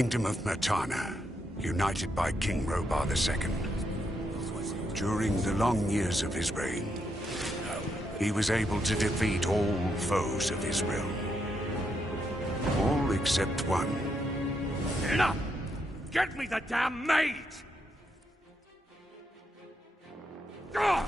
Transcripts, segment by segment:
Kingdom of Mertana, united by King Robar II. During the long years of his reign, he was able to defeat all foes of his realm. All except one. Enough! Get me the damn maid! Ah!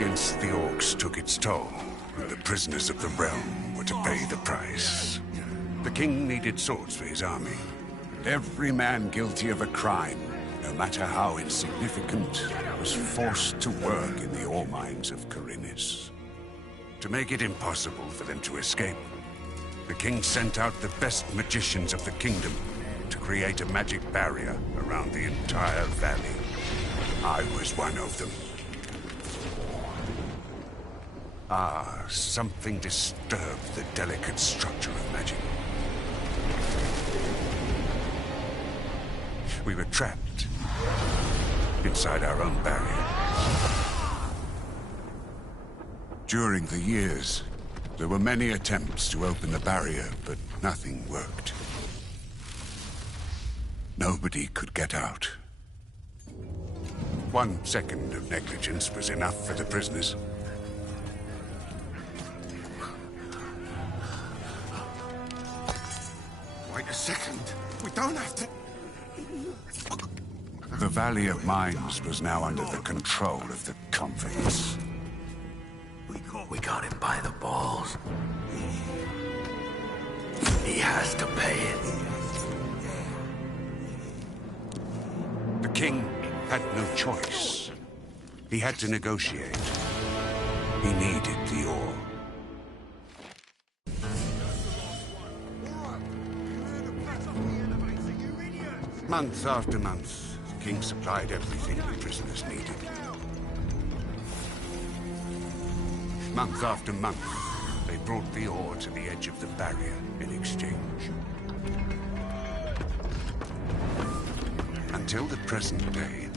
Against the orcs took its toll, and the prisoners of the realm were to pay the price. The king needed swords for his army. Every man guilty of a crime, no matter how insignificant, was forced to work in the ore mines of Khorinis. To make it impossible for them to escape, the king sent out the best magicians of the kingdom to create a magic barrier around the entire valley. I was one of them. Something disturbed the delicate structure of magic. We were trapped inside our own barrier. During the years, there were many attempts to open the barrier, but nothing worked. Nobody could get out. 1 second of negligence was enough for the prisoners. Wait a second. We don't have to... The Valley of Mines was now under the control of the convicts. We got him by the balls. He has to pay it. The king had no choice. He had to negotiate. He needed the ore. Month after month, the king supplied everything the prisoners needed. Month after month, they brought the ore to the edge of the barrier in exchange. Until the present day,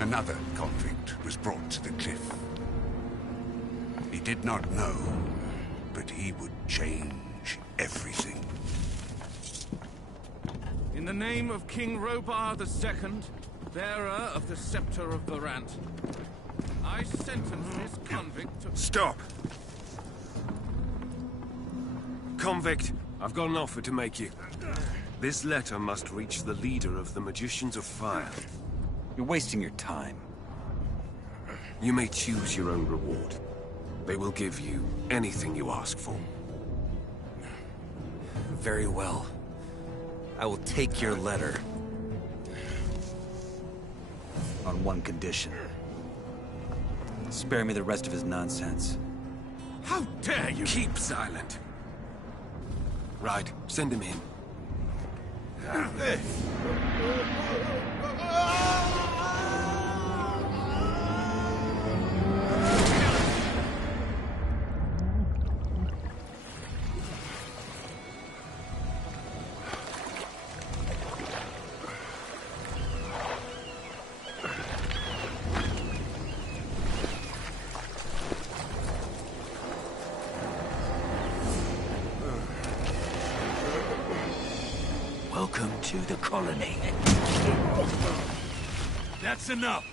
another convict was brought to the cliff. He did not know, but he would change everything. In the name of King Robar II, bearer of the Scepter of Varant, I sentence this convict to... Stop! Convict, I've got an offer to make you. This letter must reach the leader of the Magicians of Fire. You're wasting your time. You may choose your own reward. They will give you anything you ask for. Very well. I will take your letter. On one condition. Spare me the rest of his nonsense. How dare you! Keep silent. Right, send him in. Welcome to the colony. That's enough.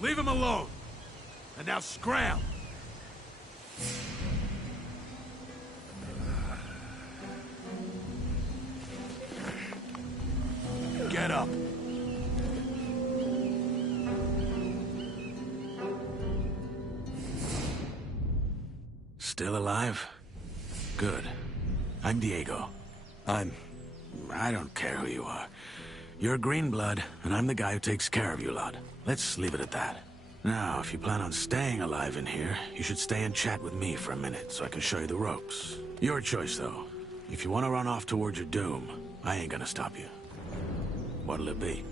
Leave him alone. And now scram. Get up. Still alive? Good. I'm Diego. I don't care who you are. You're green blood, and I'm the guy who takes care of you lot. Let's leave it at that. Now, if you plan on staying alive in here, you should stay and chat with me for a minute so I can show you the ropes. Your choice, though. If you want to run off towards your doom, I ain't gonna stop you. What'll it be?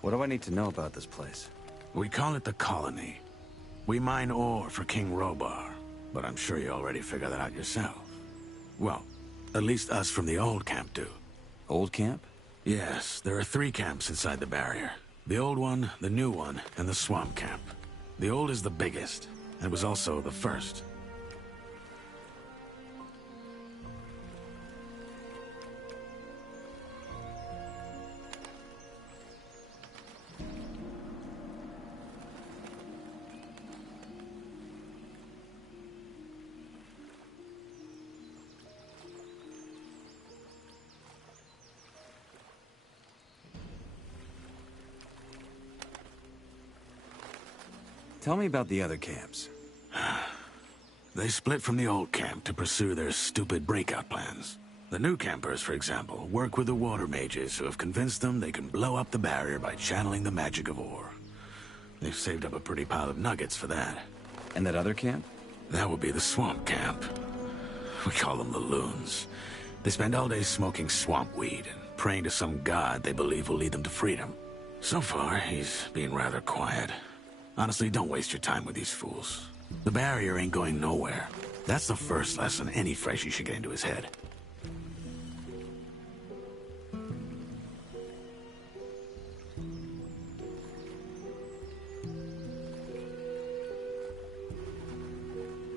What do I need to know about this place? We call it the Colony. We mine ore for King Robar, but I'm sure you already figured that out yourself. Well, at least us from the old camp do. Old camp? Yes, there are 3 camps inside the barrier. The old one, the new one, and the swamp camp. The old is the biggest, and was also the first. Tell me about the other camps. They split from the old camp to pursue their stupid breakout plans. The new campers, for example, work with the water mages who have convinced them they can blow up the barrier by channeling the magic of ore. They've saved up a pretty pile of nuggets for that. And that other camp? That would be the swamp camp. We call them the loons. They spend all day smoking swamp weed and praying to some god they believe will lead them to freedom. So far, he's been rather quiet. Honestly, don't waste your time with these fools. The barrier ain't going nowhere. That's the first lesson any freshie should get into his head.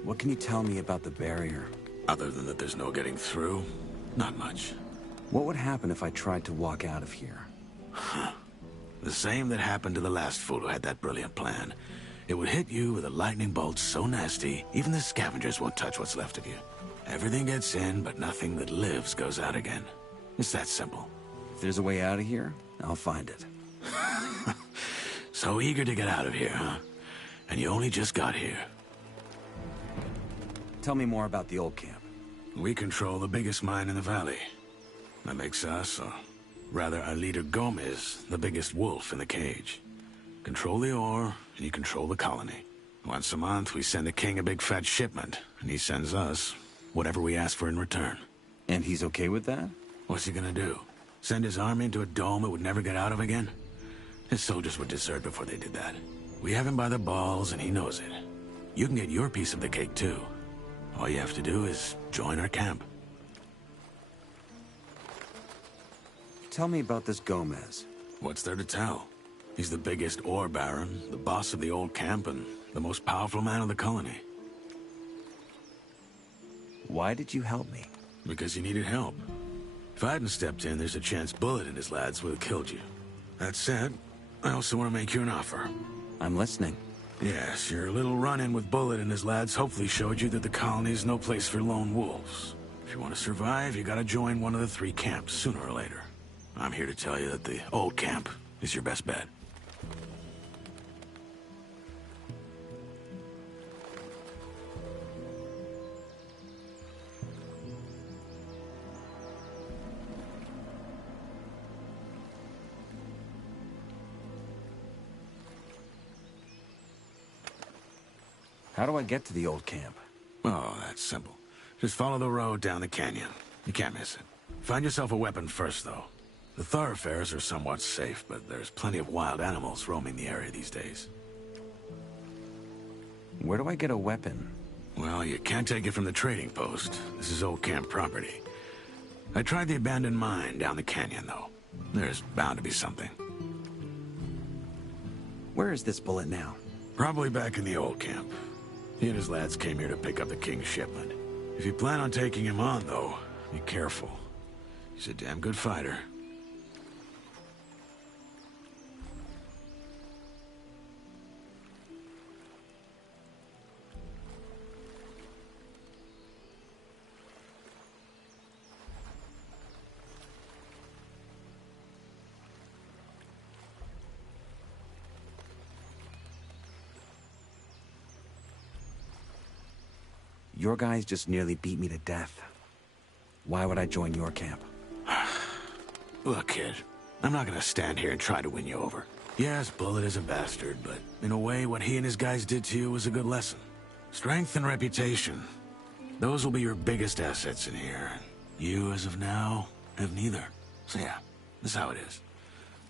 What can you tell me about the barrier? Other than that there's no getting through, not much. What would happen if I tried to walk out of here? The same that happened to the last fool who had that brilliant plan. It would hit you with a lightning bolt so nasty, even the scavengers won't touch what's left of you. Everything gets in, but nothing that lives goes out again. It's that simple. If there's a way out of here, I'll find it. So eager to get out of here, huh? And you only just got here. Tell me more about the old camp. We control the biggest mine in the valley. That makes us, or rather our leader Gomez, the biggest wolf in the cage. Control the ore, and you control the colony. Once a month, we send the king a big fat shipment, and he sends us whatever we ask for in return. And he's okay with that? What's he gonna do? Send his army into a dome it would never get out of again? His soldiers would desert before they did that. We have him by the balls, and he knows it. You can get your piece of the cake, too. All you have to do is join our camp. Tell me about this Gomez. What's there to tell? He's the biggest ore baron, the boss of the old camp, and the most powerful man of the colony. Why did you help me? Because he needed help. If I hadn't stepped in, there's a chance Bullet and his lads would have killed you. That said, I also want to make you an offer. I'm listening. Yes, your little run-in with Bullet and his lads hopefully showed you that the colony is no place for lone wolves. If you want to survive, you gotta join one of the 3 camps, sooner or later. I'm here to tell you that the old camp is your best bet. How do I get to the old camp? Oh, that's simple. Just follow the road down the canyon. You can't miss it. Find yourself a weapon first, though. The thoroughfares are somewhat safe, but there's plenty of wild animals roaming the area these days. Where do I get a weapon? Well, you can't take it from the trading post. This is old camp property. I tried the abandoned mine down the canyon, though. There's bound to be something. Where is this bullet now? Probably back in the old camp. He and his lads came here to pick up the king's shipment. If you plan on taking him on, though, be careful. He's a damn good fighter. Your guys just nearly beat me to death. Why would I join your camp? Look, kid, I'm not gonna stand here and try to win you over. Yes, Bullet is a bastard, but in a way, what he and his guys did to you was a good lesson. Strength and reputation. Those will be your biggest assets in here. You, as of now, have neither. So yeah, this is how it is.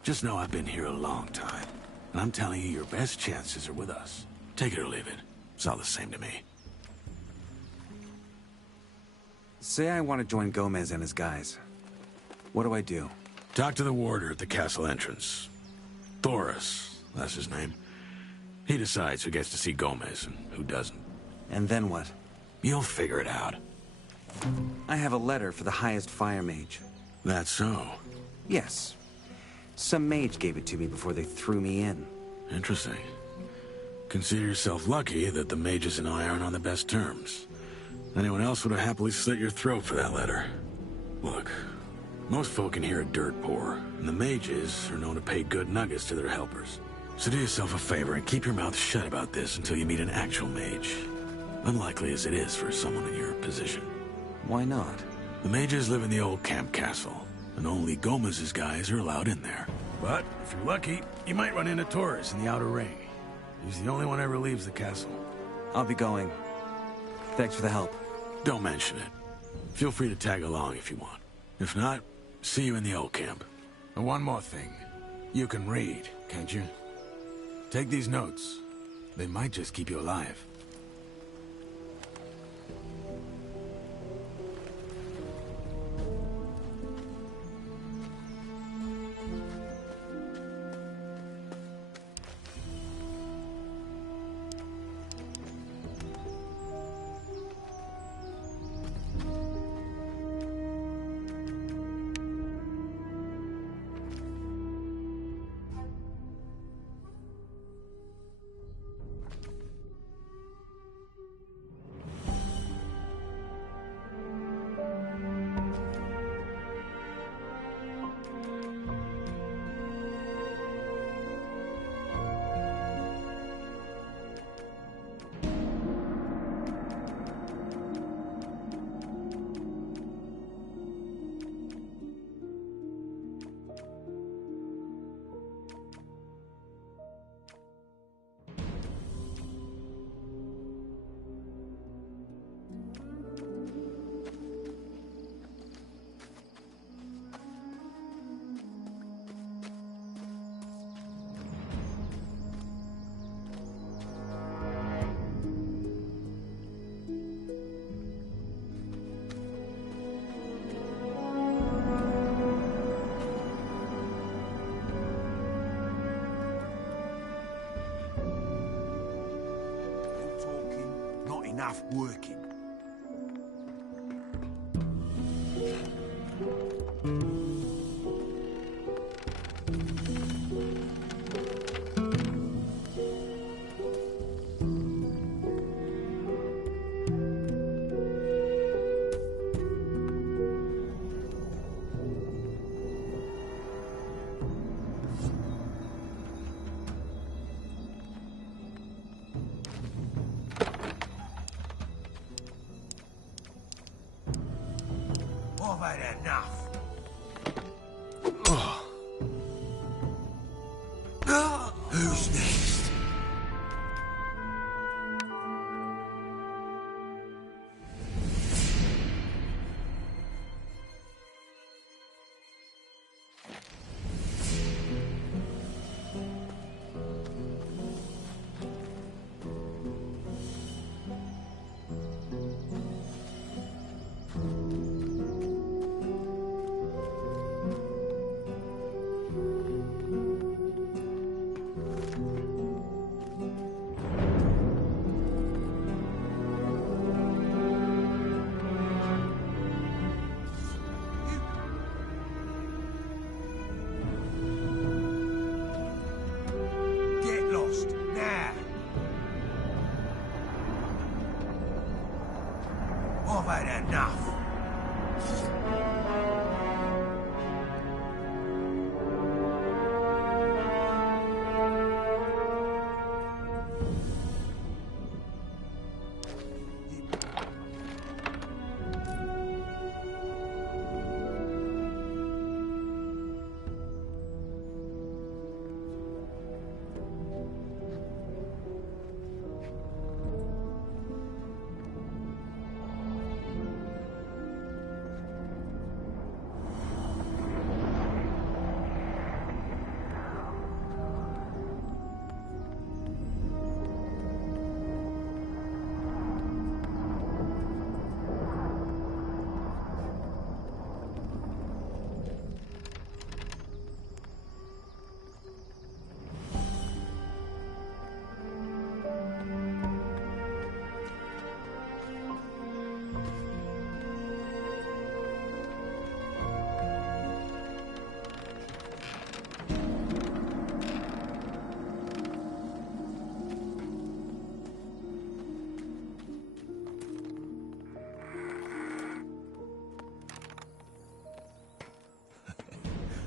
Just know I've been here a long time, and I'm telling you, your best chances are with us. Take it or leave it. It's all the same to me. Say I want to join Gomez and his guys. What do I do? Talk to the warder at the castle entrance. Thoris, that's his name. He decides who gets to see Gomez and who doesn't. And then what? You'll figure it out. I have a letter for the highest fire mage. That's so? Yes. Some mage gave it to me before they threw me in. Interesting. Consider yourself lucky that the mages and I aren't on the best terms. Anyone else would have happily slit your throat for that letter. Look, most folk in here are dirt poor, and the mages are known to pay good nuggets to their helpers. So do yourself a favor and keep your mouth shut about this until you meet an actual mage. Unlikely as it is for someone in your position. Why not? The mages live in the old camp castle, and only Gomez's guys are allowed in there. But if you're lucky, you might run into Torres in the outer ring. He's the only one ever leaves the castle. I'll be going. Thanks for the help. Don't mention it. Feel free to tag along if you want. If not, see you in the old camp. And one more thing. You can read, can't you? Take these notes. They might just keep you alive. Enough working. I've had enough. Who's next? I've had enough.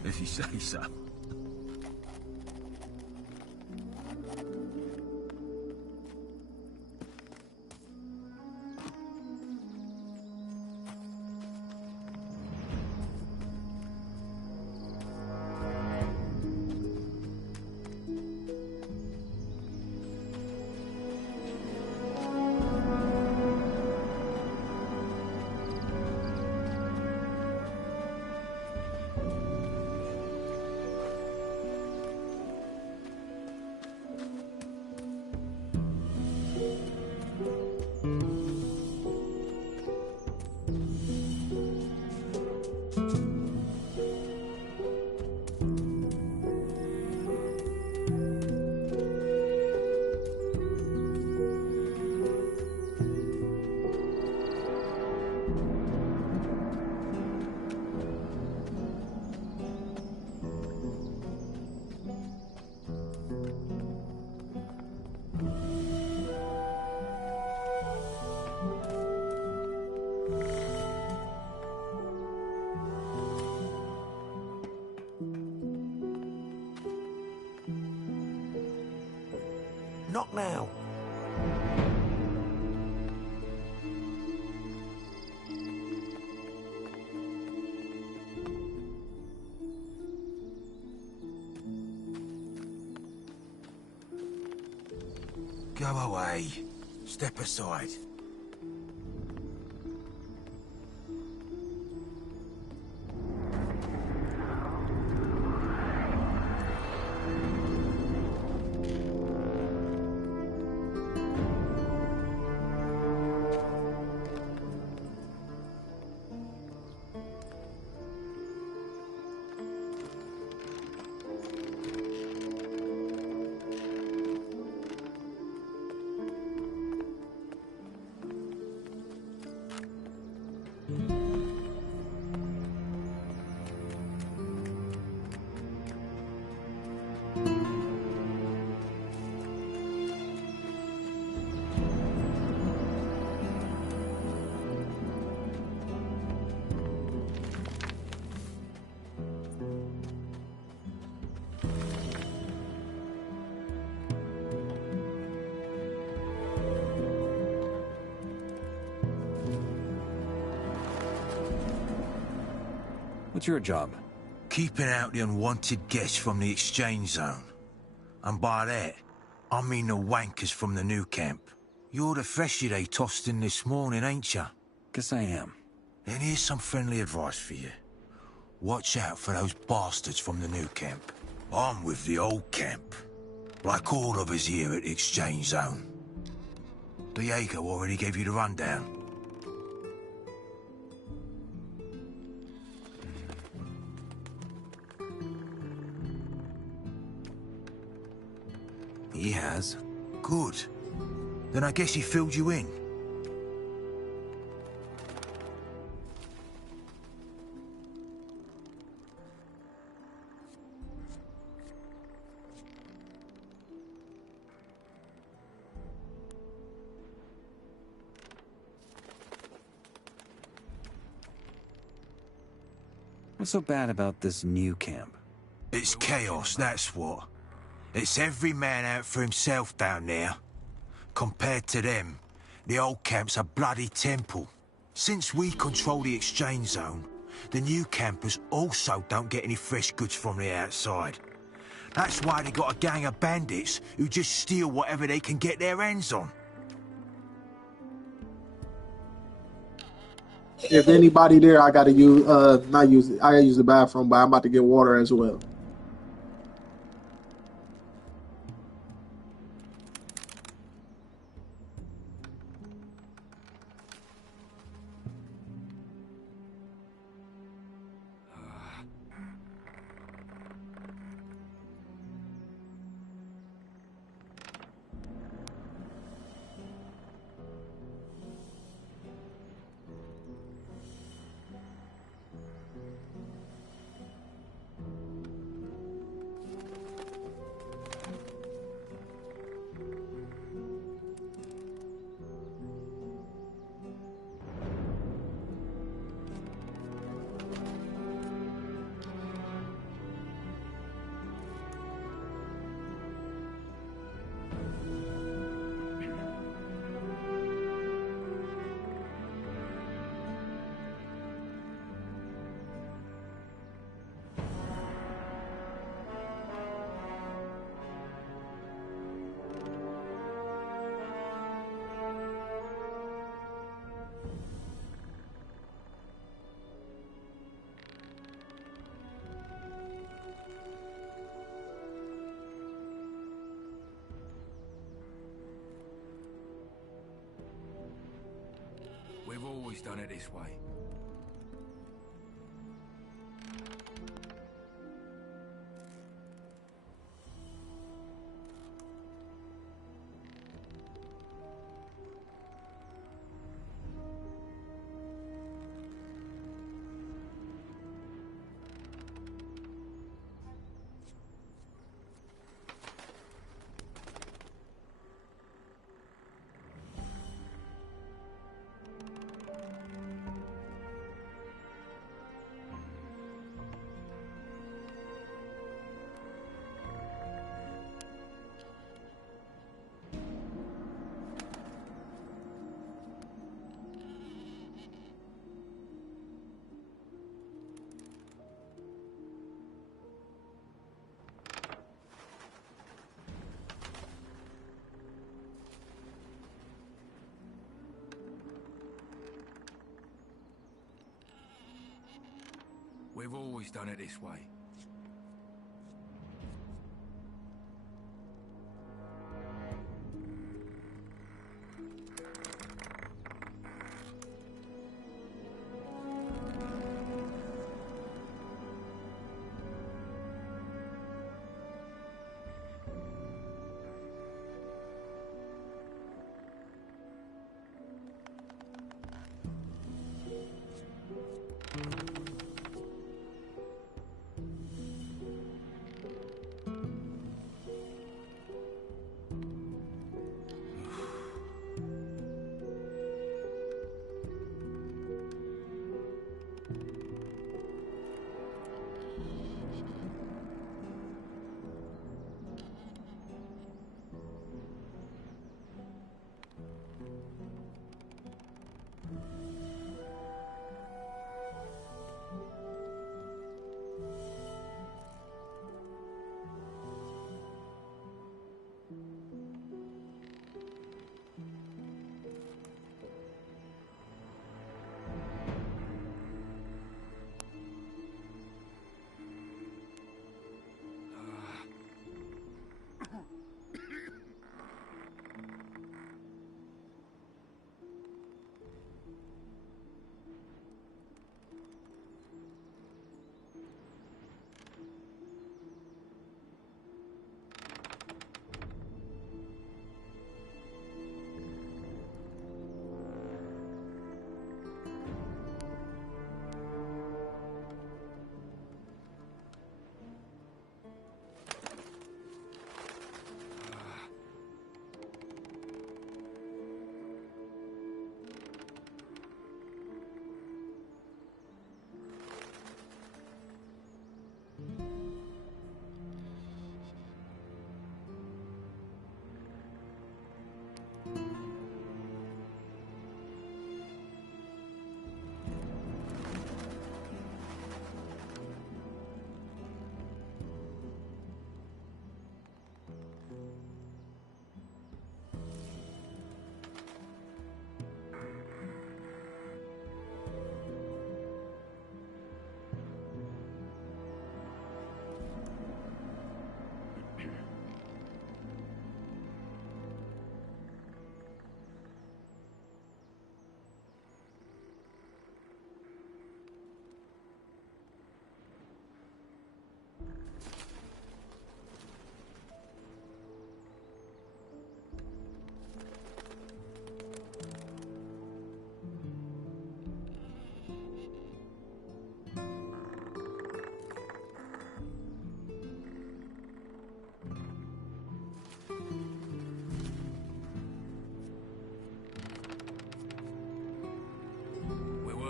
If you say so. Knock now. Go away. Step aside. What's your job? Keeping out the unwanted guests from the exchange zone. And by that, I mean the wankers from the new camp. You're the freshie they tossed in this morning, ain't ya? Guess I am. Then here's some friendly advice for you. Watch out for those bastards from the new camp. I'm with the old camp. Like all of us here at the exchange zone. Diego already gave you the rundown. He has. Good. Then I guess he filled you in. What's so bad about this new camp? It's chaos, that's what. It's every man out for himself down there. Compared to them, the old camp's a bloody temple. Since we control the exchange zone, the new campers also don't get any fresh goods from the outside. That's why they got a gang of bandits who just steal whatever they can get their hands on. If anybody there, I gotta use not use it. I gotta use the bathroom, but I'm about to get water as well. We've always done it this way. We've always done it this way.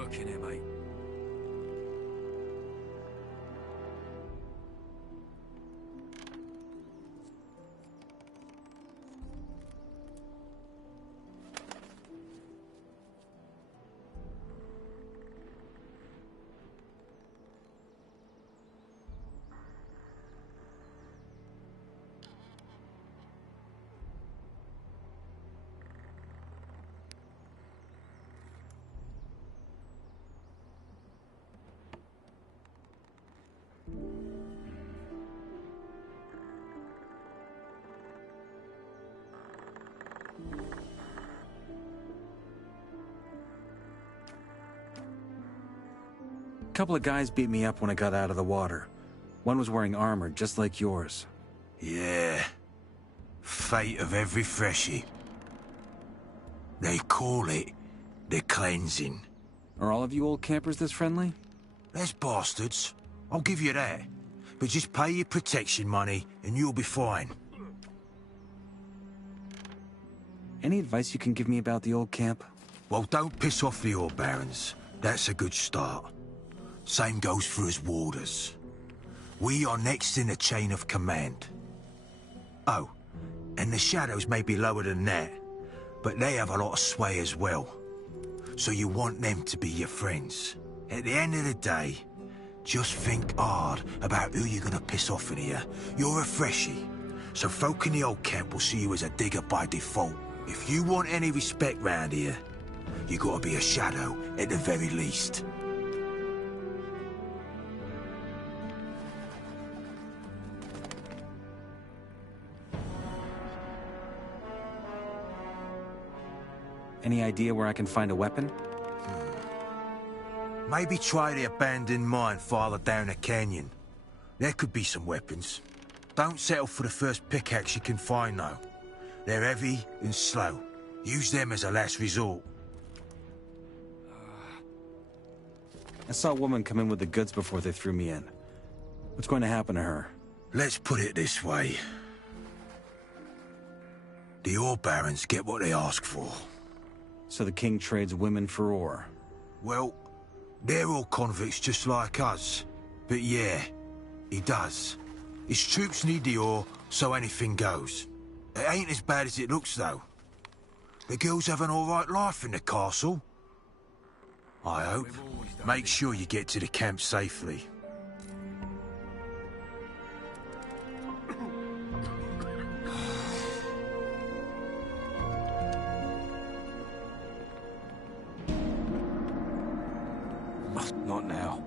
work in here, mate. A couple of guys beat me up when I got out of the water. One was wearing armor, just like yours. Yeah. Fate of every freshie. They call it the cleansing. Are all of you old campers this friendly? There's bastards. I'll give you that. But just pay your protection money and you'll be fine. Any advice you can give me about the old camp? Well, don't piss off the ore barons. That's a good start. Same goes for us warders. We are next in the chain of command. Oh, and the shadows may be lower than that, but they have a lot of sway as well. So you want them to be your friends. At the end of the day, just think hard about who you're gonna piss off in here. You're a freshie, so folk in the old camp will see you as a digger by default. If you want any respect round here, you gotta be a shadow at the very least. Any idea where I can find a weapon? Maybe try the abandoned mine farther down the canyon. There could be some weapons. Don't settle for the first pickaxe you can find, though. They're heavy and slow. Use them as a last resort. I saw a woman come in with the goods before they threw me in. What's going to happen to her? Let's put it this way. The ore barons get what they ask for. So the king trades women for ore? Well, they're all convicts just like us. But yeah, he does. His troops need the ore, so anything goes. It ain't as bad as it looks, though. The girls have an alright life in the castle. I hope. Make sure you get to the camp safely. Not now.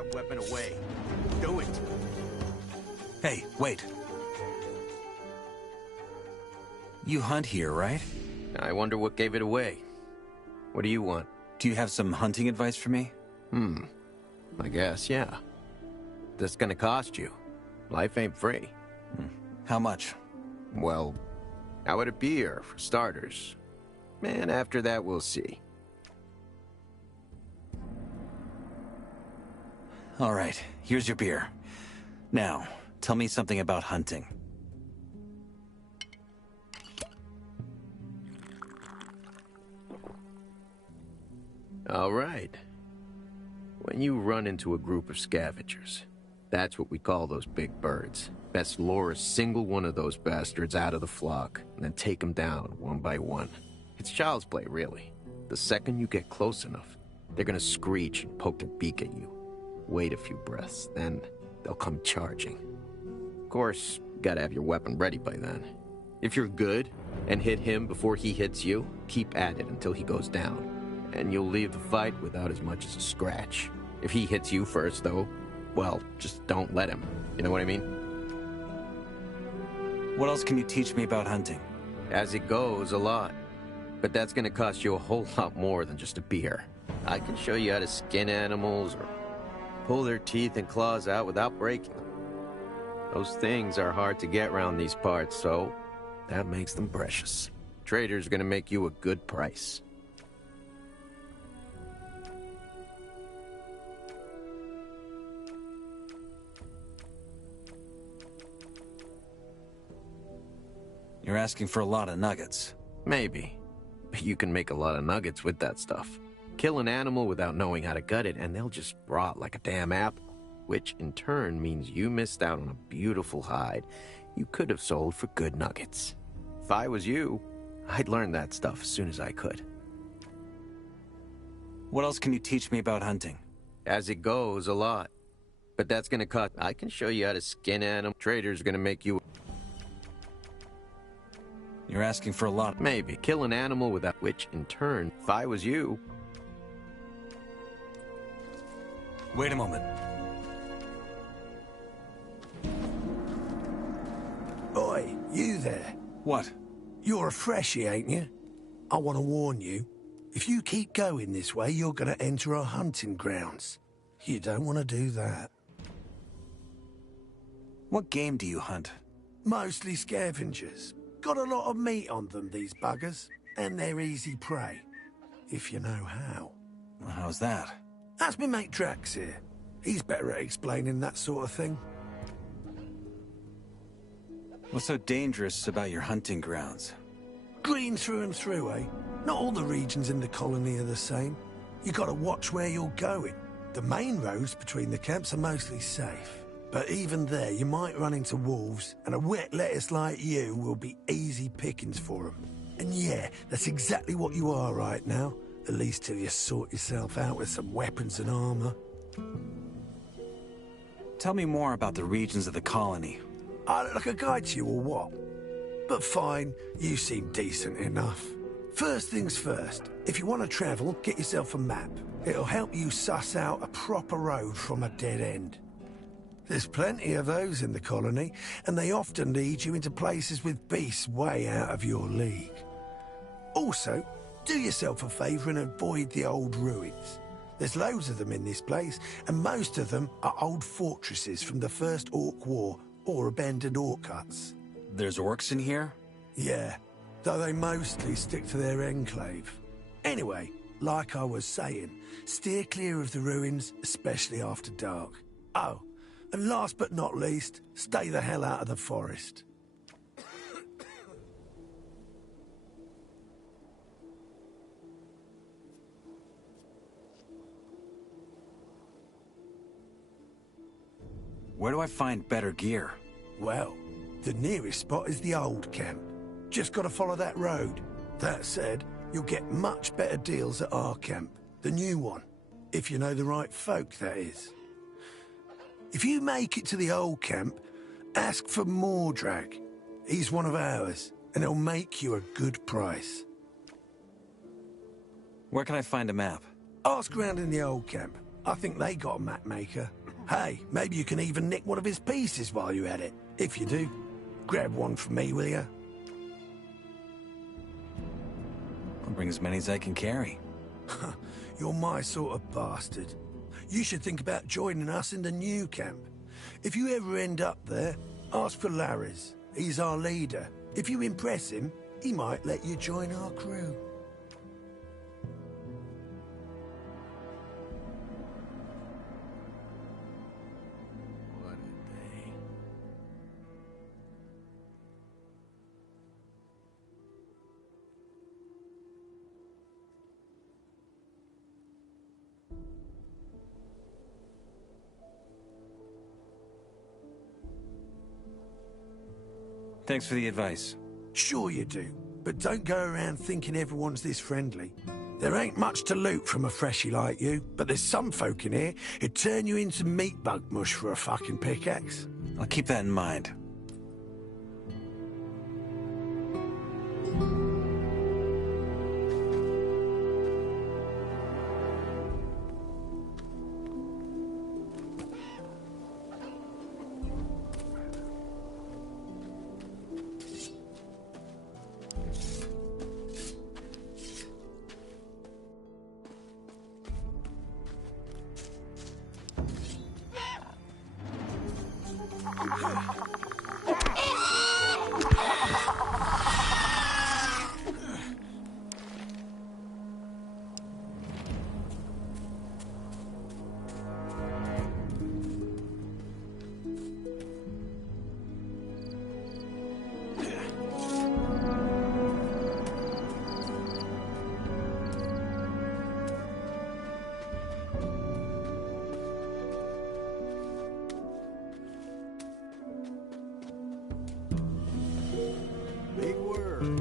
that weapon away. Do it. Hey, wait. You hunt here, right? I wonder what gave it away. What do you want? Do you have some hunting advice for me? I guess, yeah. This is gonna cost you. Life ain't free. How much? Well, how would it be here, for starters? And after that, we'll see. All right, here's your beer. Now, tell me something about hunting. All right. When you run into a group of scavengers, that's what we call those big birds. Best lure a single one of those bastards out of the flock, and then take them down one by one. It's child's play, really. The second you get close enough, they're gonna screech and poke their beak at you. Wait a few breaths, then they'll come charging. Of course, you gotta have your weapon ready by then. If you're good and hit him before he hits you, keep at it until he goes down. And you'll leave the fight without as much as a scratch. If he hits you first, though, well, just don't let him. You know what I mean? What else can you teach me about hunting? As it goes, a lot. But that's gonna cost you a whole lot more than just a beer. I can show you how to skin animals or pull their teeth and claws out without breaking them. Those things are hard to get around these parts, so that makes them precious. Trader's gonna make you a good price. You're asking for a lot of nuggets. Maybe. But you can make a lot of nuggets with that stuff. Kill an animal without knowing how to gut it, and they'll just rot like a damn apple. Which, in turn, means you missed out on a beautiful hide you could have sold for good nuggets. If I was you, I'd learn that stuff as soon as I could. What else can you teach me about hunting? As it goes, a lot. But that's gonna cost. I can show you how to skin animal. Trader's gonna make you... You're asking for a lot. Maybe. Kill an animal without... Which, in turn, if I was you... Wait a moment. Oi, you there. What? You're a freshie, ain't you? I want to warn you. If you keep going this way, you're going to enter our hunting grounds. You don't want to do that. What game do you hunt? Mostly scavengers. Got a lot of meat on them, these buggers. And they're easy prey. If you know how. Well, how's that? That's me mate Drax here. He's better at explaining that sort of thing. What's so dangerous about your hunting grounds? Green through and through, eh? Not all the regions in the colony are the same. You gotta watch where you're going. The main roads between the camps are mostly safe. But even there, you might run into wolves, and a wet lettuce like you will be easy pickings for them. And yeah, that's exactly what you are right now. At least till you sort yourself out with some weapons and armor. Tell me more about the regions of the colony. I look like a guide to you or what? But fine, you seem decent enough. First things first, if you want to travel, get yourself a map. It'll help you suss out a proper road from a dead end. There's plenty of those in the colony, and they often lead you into places with beasts way out of your league. Also, do yourself a favour and avoid the old ruins. There's loads of them in this place, and most of them are old fortresses from the First Orc War or abandoned orc huts. There's orcs in here? Yeah, though they mostly stick to their enclave. Anyway, like I was saying, steer clear of the ruins, especially after dark. Oh, and last but not least, stay the hell out of the forest. Where do I find better gear? Well, the nearest spot is the old camp. Just gotta follow that road. That said, you'll get much better deals at our camp, the new one. If you know the right folk, that is. If you make it to the old camp, ask for Mordrag. He's one of ours, and he'll make you a good price. Where can I find a map? Ask around in the old camp. I think they got a map maker. Hey, maybe you can even nick one of his pieces while you're at it. If you do, grab one for me, will you? I'll bring as many as I can carry. You're my sort of bastard. You should think about joining us in the new camp. If you ever end up there, ask for Larry's. He's our leader. If you impress him, he might let you join our crew. What a day. Thanks for the advice. Sure you do, but don't go around thinking everyone's this friendly. There ain't much to loot from a freshie like you, but there's some folk in here who'd turn you into meat bug mush for a fucking pickaxe. I'll keep that in mind. Big word.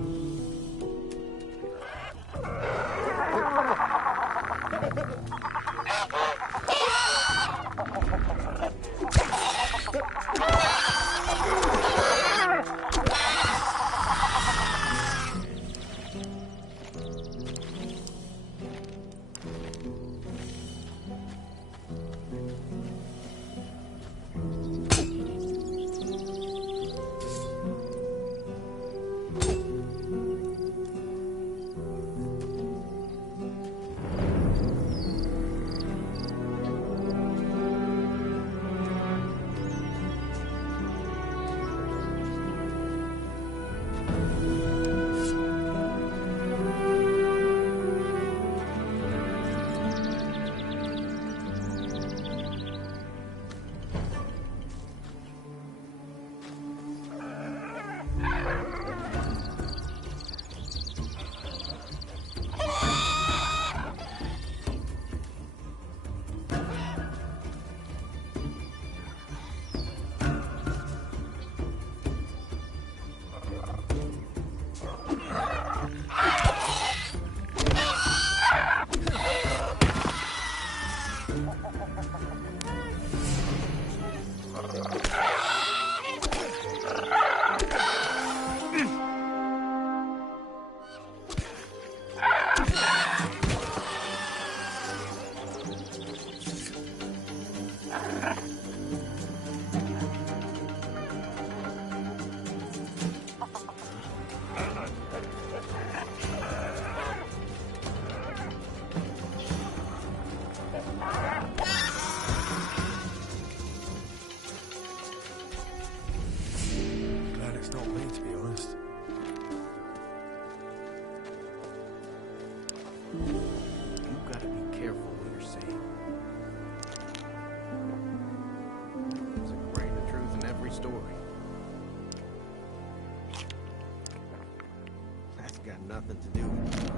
Nothing to do with it.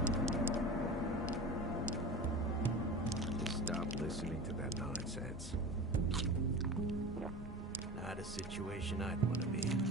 Just stop listening to that nonsense. Not a situation I'd want to be in.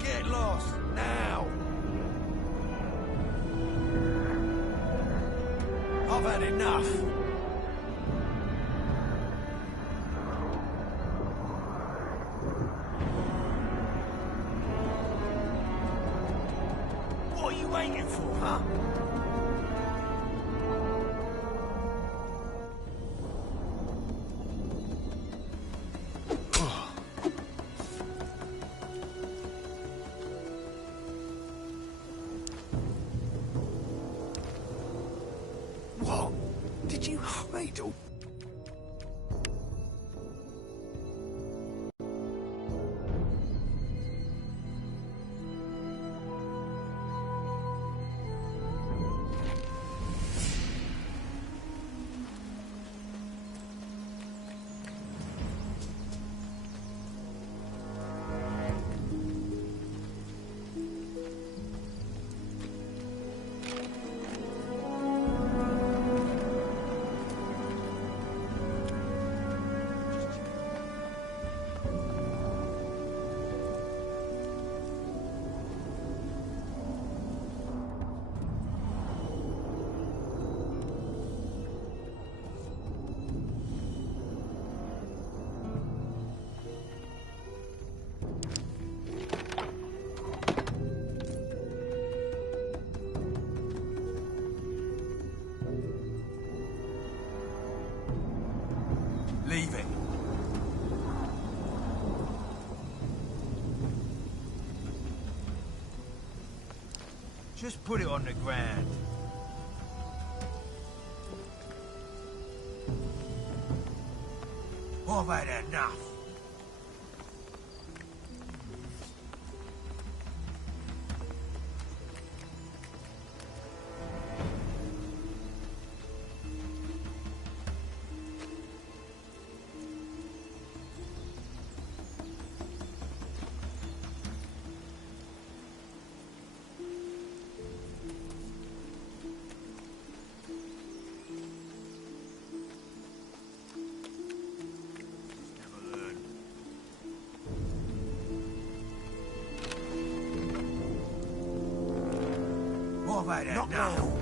Get lost, now! I've had enough. What are you waiting for, huh? What? Did you hide or... Leave it. Just put it on the ground. I've had enough. I've had enough.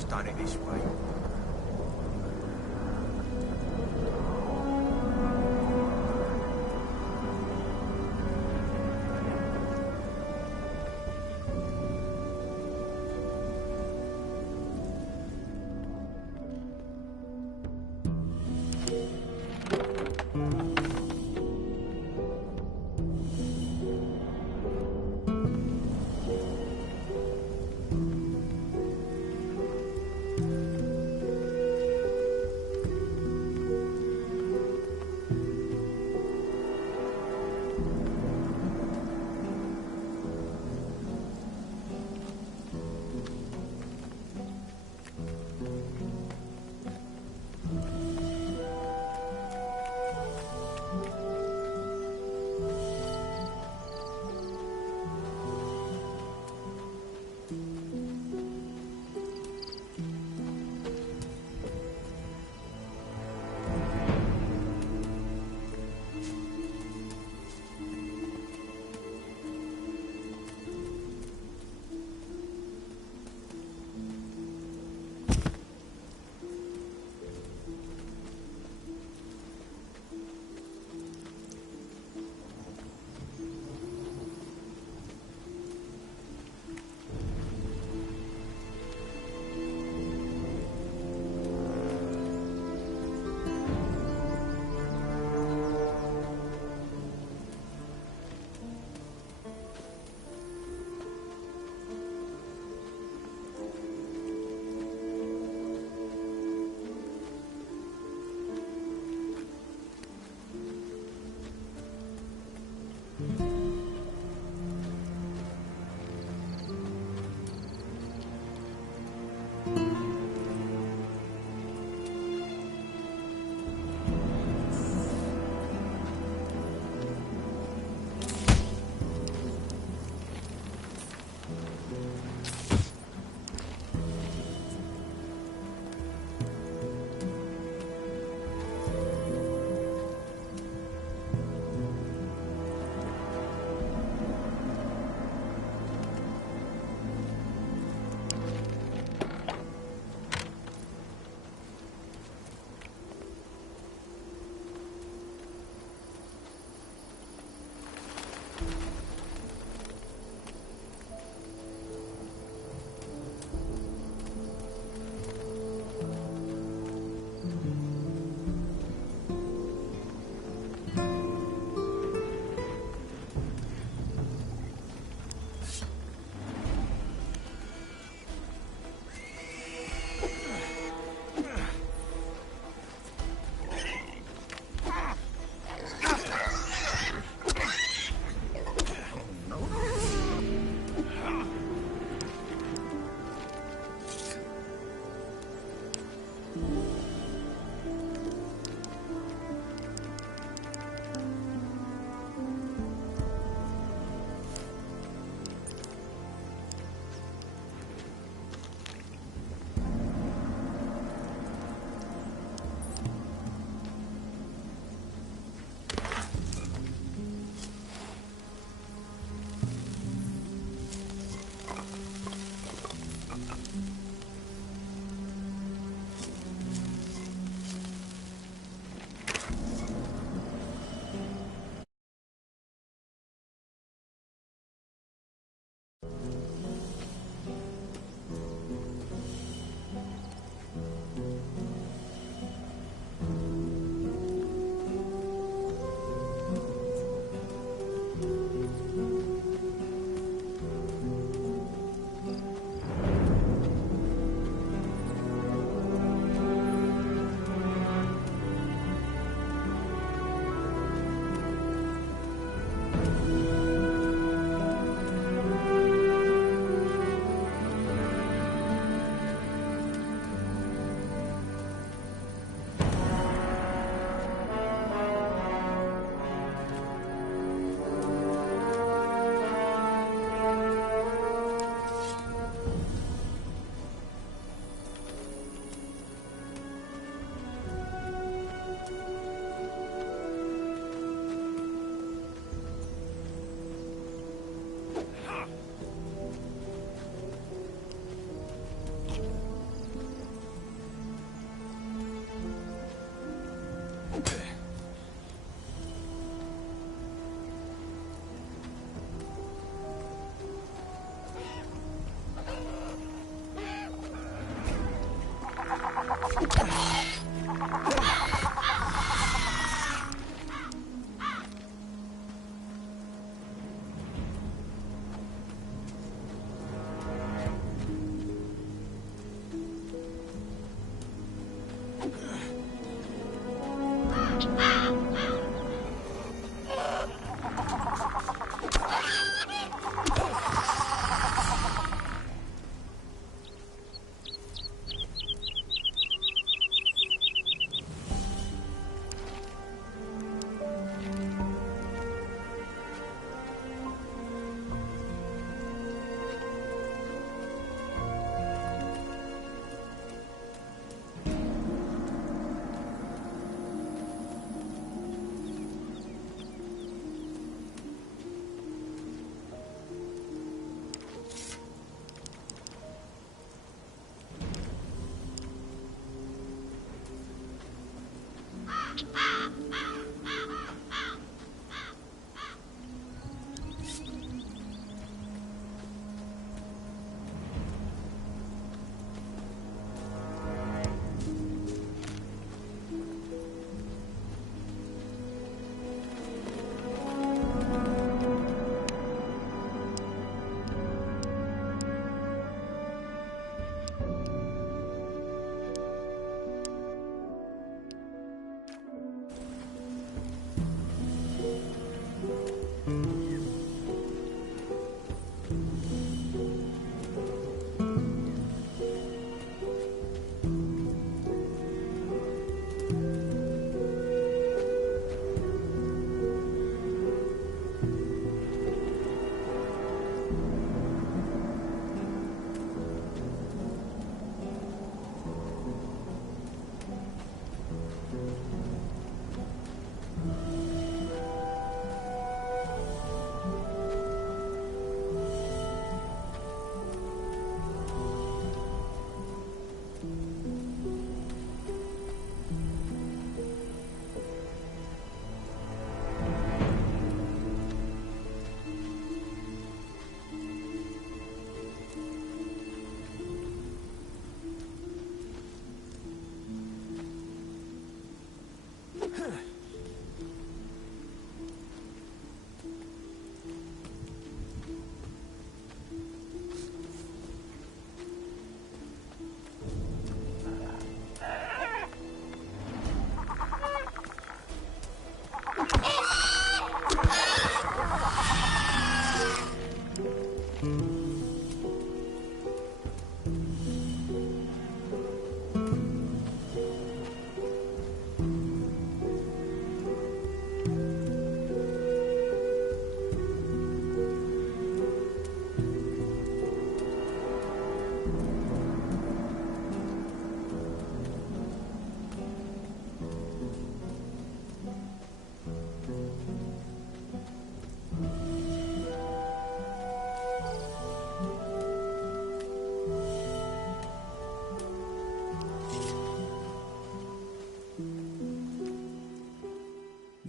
always done it this way.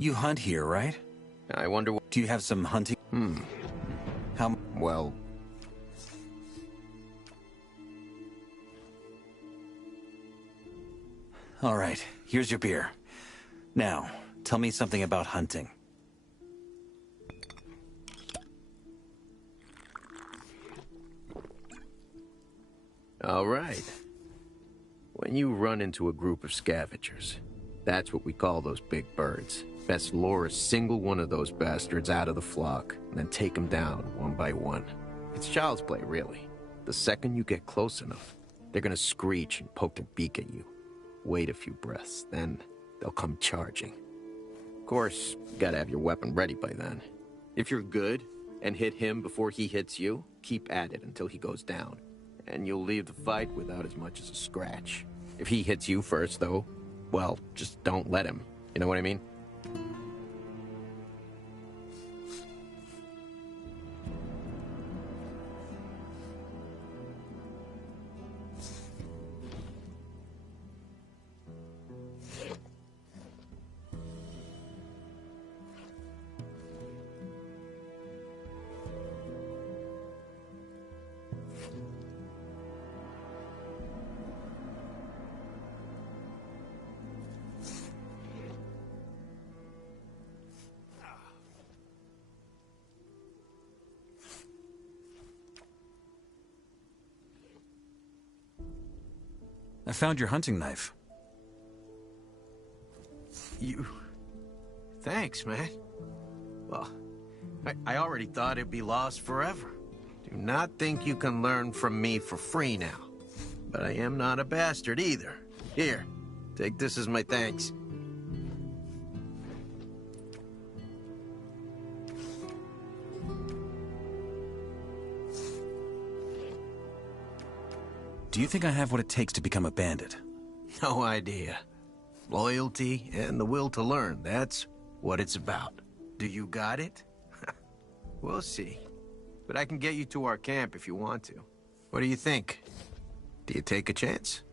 You hunt here, right? I wonder what... Do you have some hunting? How... Well... All right, here's your beer. Now, tell me something about hunting. All right. When you run into a group of scavengers, that's what we call those big birds. Best lure a single one of those bastards out of the flock, and then take them down one by one. It's child's play, really. The second you get close enough, they're gonna screech and poke their beak at you. Wait a few breaths, then they'll come charging. Of course, you gotta have your weapon ready by then. If you're good and hit him before he hits you, keep at it until he goes down. And you'll leave the fight without as much as a scratch. If he hits you first, though, well, just don't let him. You know what I mean? I found your hunting knife. You... Thanks, man. Well, I already thought it'd be lost forever. Do not think you can learn from me for free now. But I am not a bastard either. Here, take this as my thanks. Do you think I have what it takes to become a bandit? No idea. Loyalty and the will to learn, that's what it's about. Do you got it? We'll see. But I can get you to our camp if you want to. What do you think? Do you take a chance?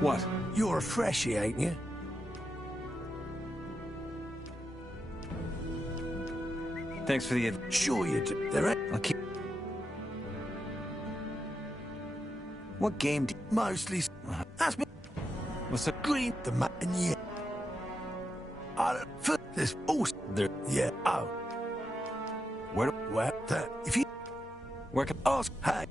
What? You're a freshie, ain't you? Thanks for the Sure you do. There ain't... I'll keep... What game do Mostly... That's me. What's up? Green, the man, yeah. I don't... For this... Oh, there... Yeah, oh. Where? Well, that... If you... Where can... Ask... Hey.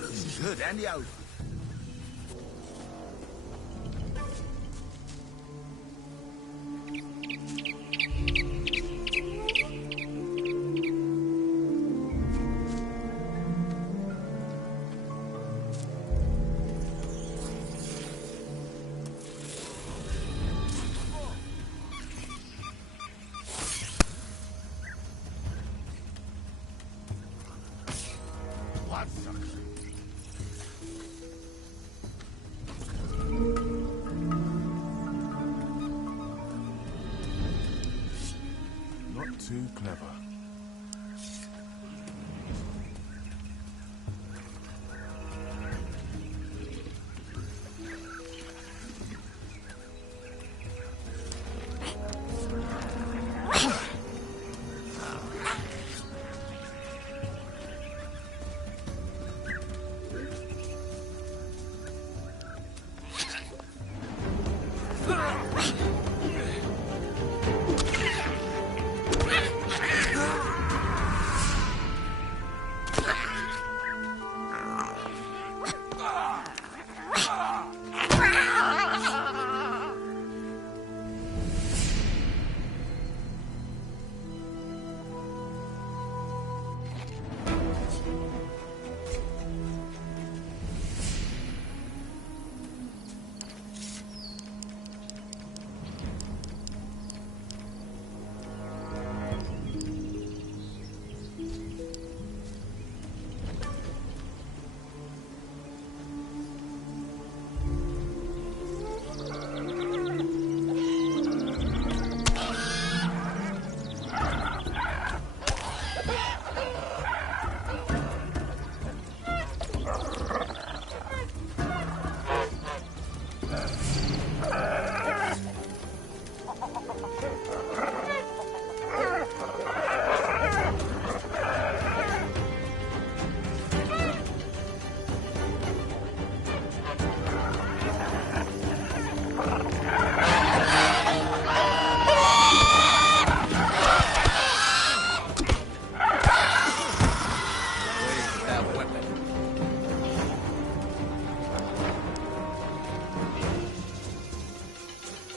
looks good, and the over. Not too clever.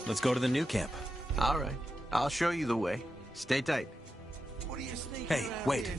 Let's go to the new camp. All right. I'll show you the way. Stay tight. Hey, wait.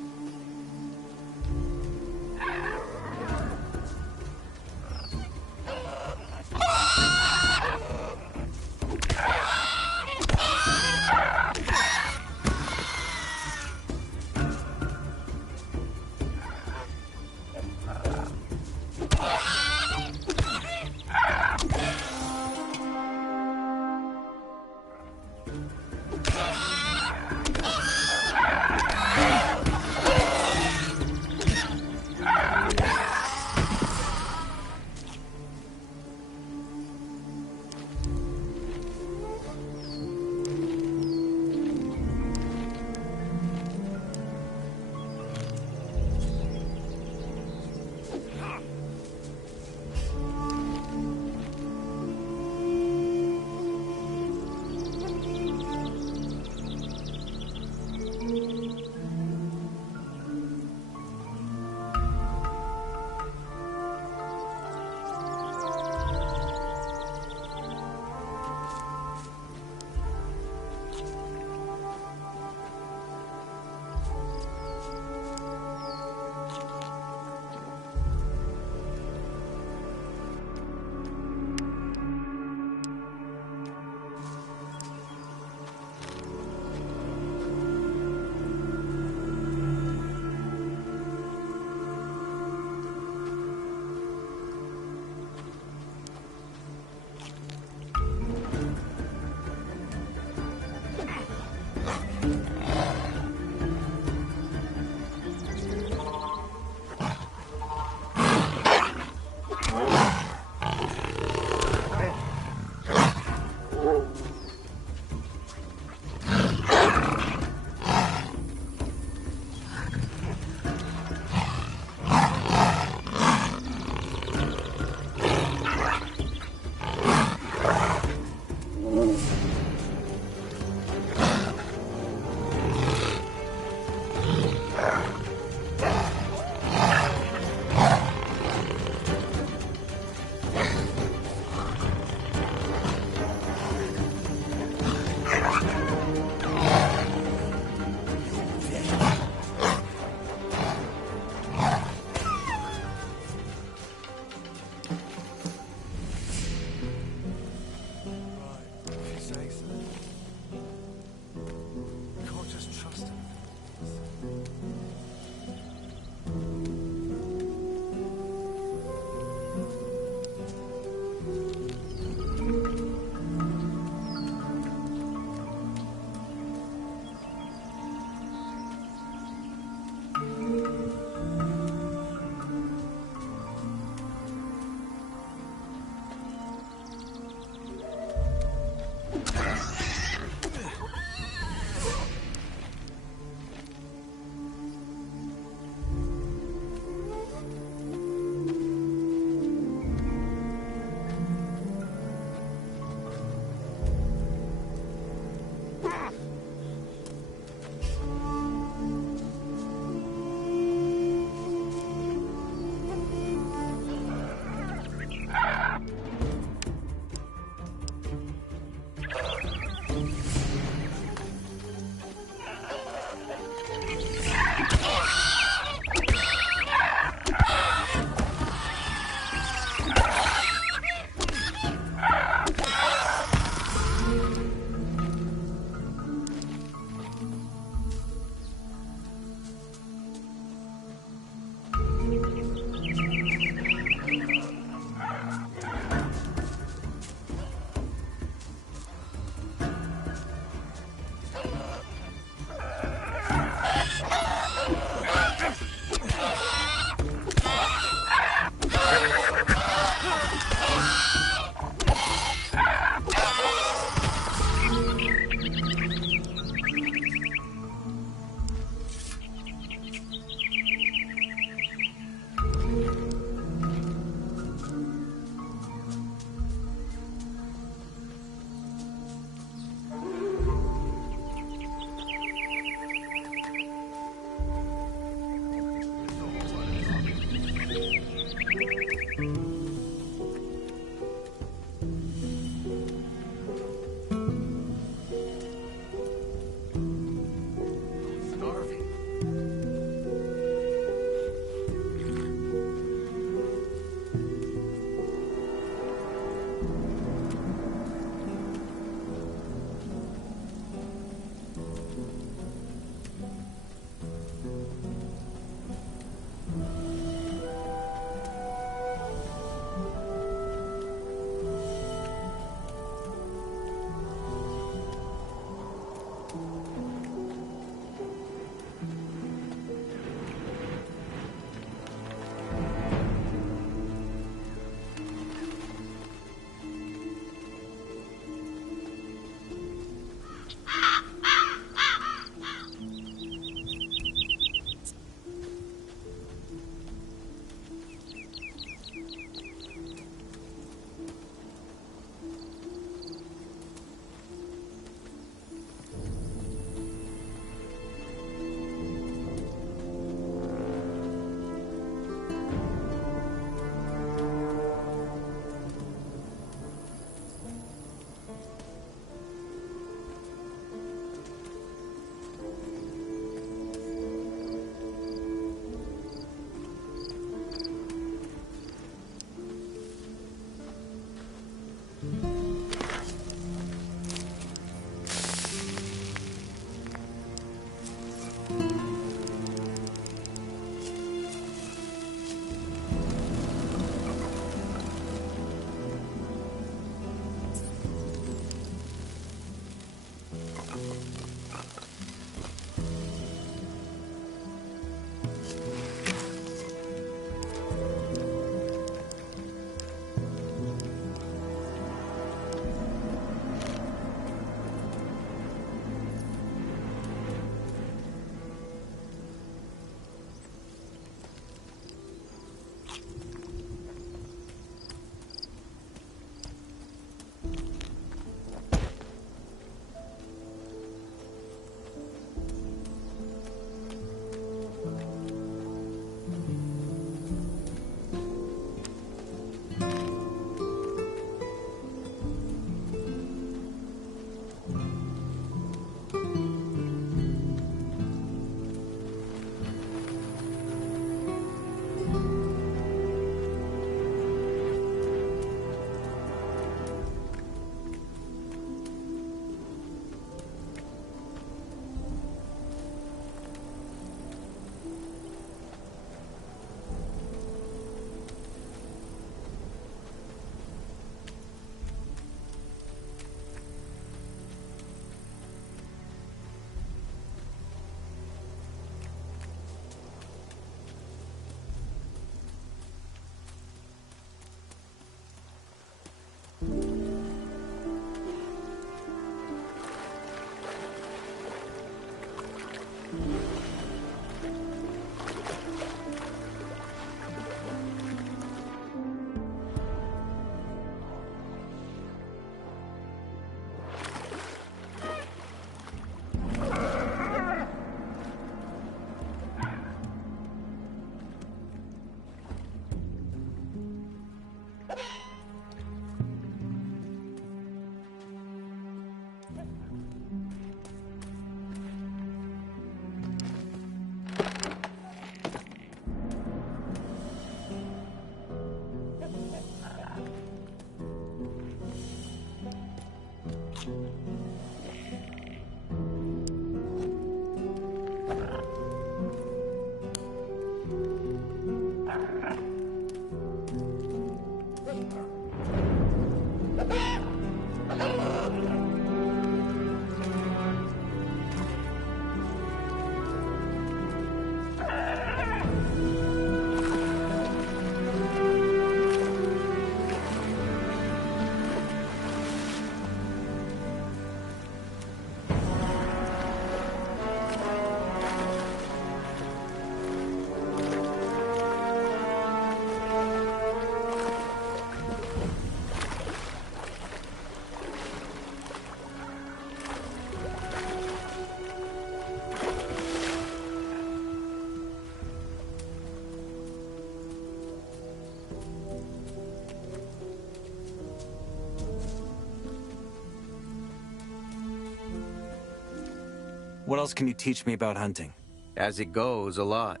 What else can you teach me about hunting? As it goes, a lot.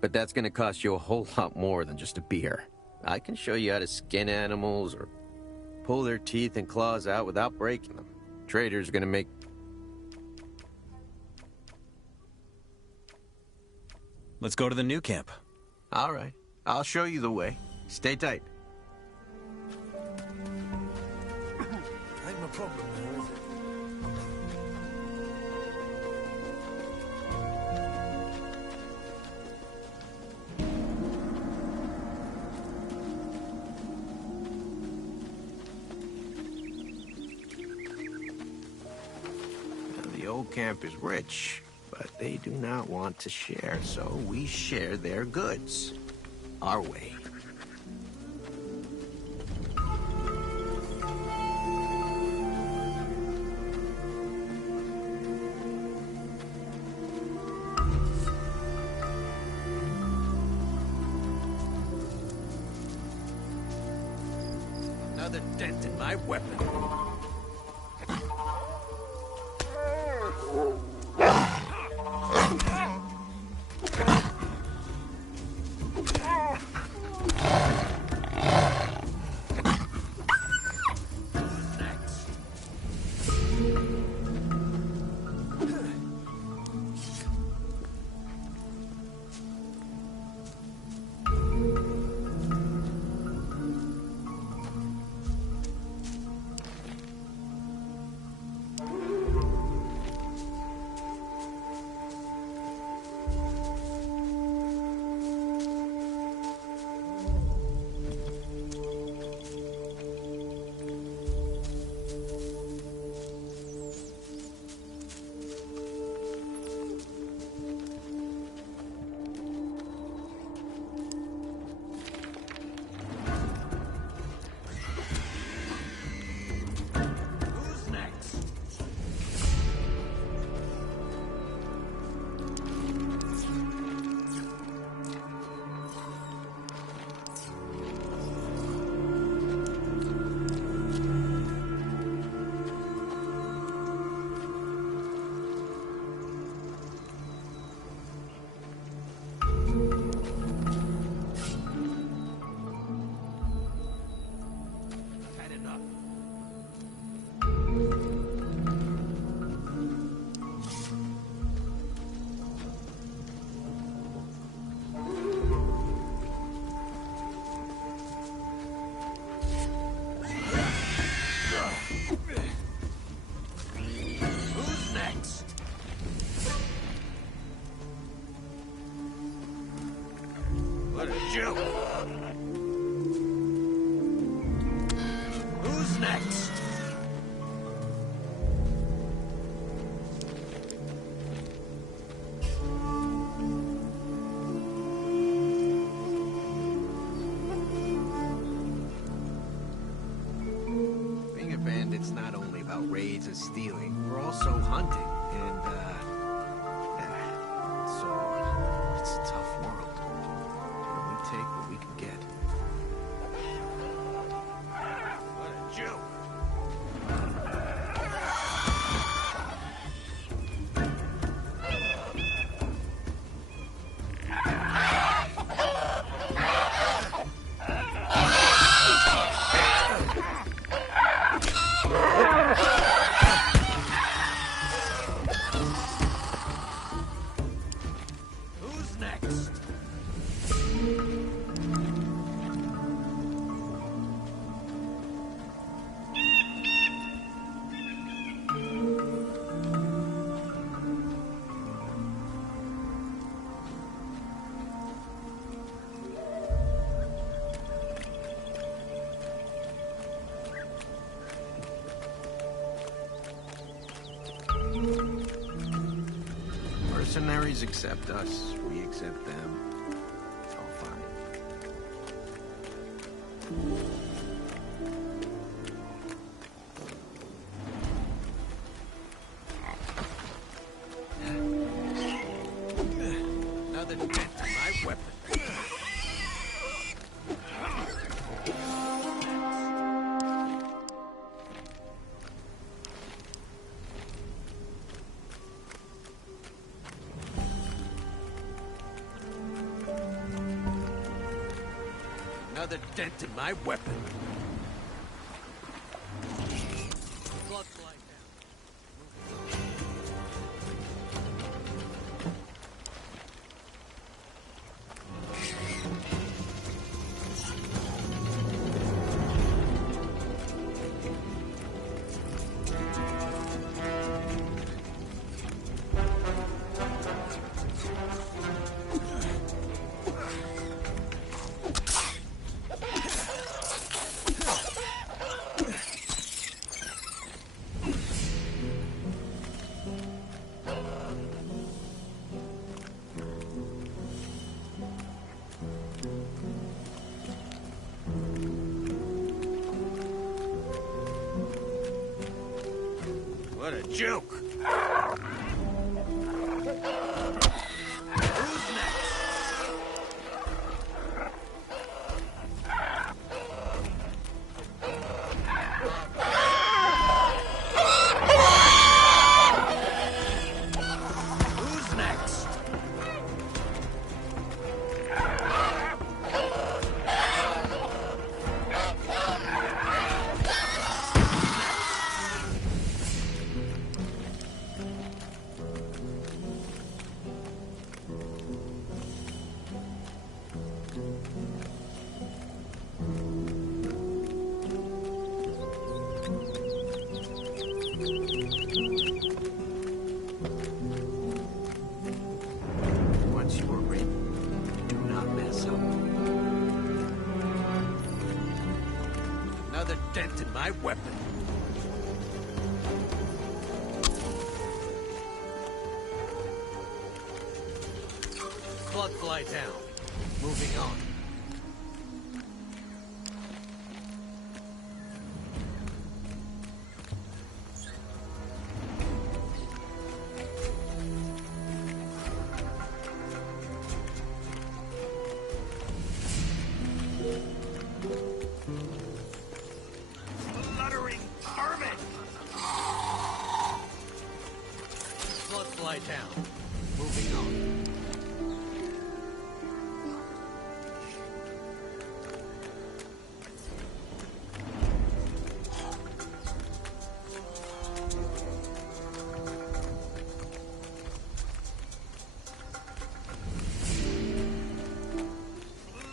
But that's gonna cost you a whole lot more than just a beer. I can show you how to skin animals or pull their teeth and claws out without breaking them. Traders are gonna make... Let's go to the new camp. All right. I'll show you the way. Stay tight. Ain't my problem now, is it? The old camp is rich, but they do not want to share, so we share their goods. Our way. Another dent in my weapon. What a joke! Who's next? Being a bandit's not only about raids and stealing, we're also hunting, and, so, it's a tough world. We take what we can get. mercenaries accept us, we accept them. It's all fine. Another dent in my weapon. Another dent in my weapon. Blood flying What a joke! Who's next? Who's next? Once you are in, do not mess up. Another dent in my weapon. Blood fly down. Moving on. Fluttering vermin! Blood fly down. Moving on.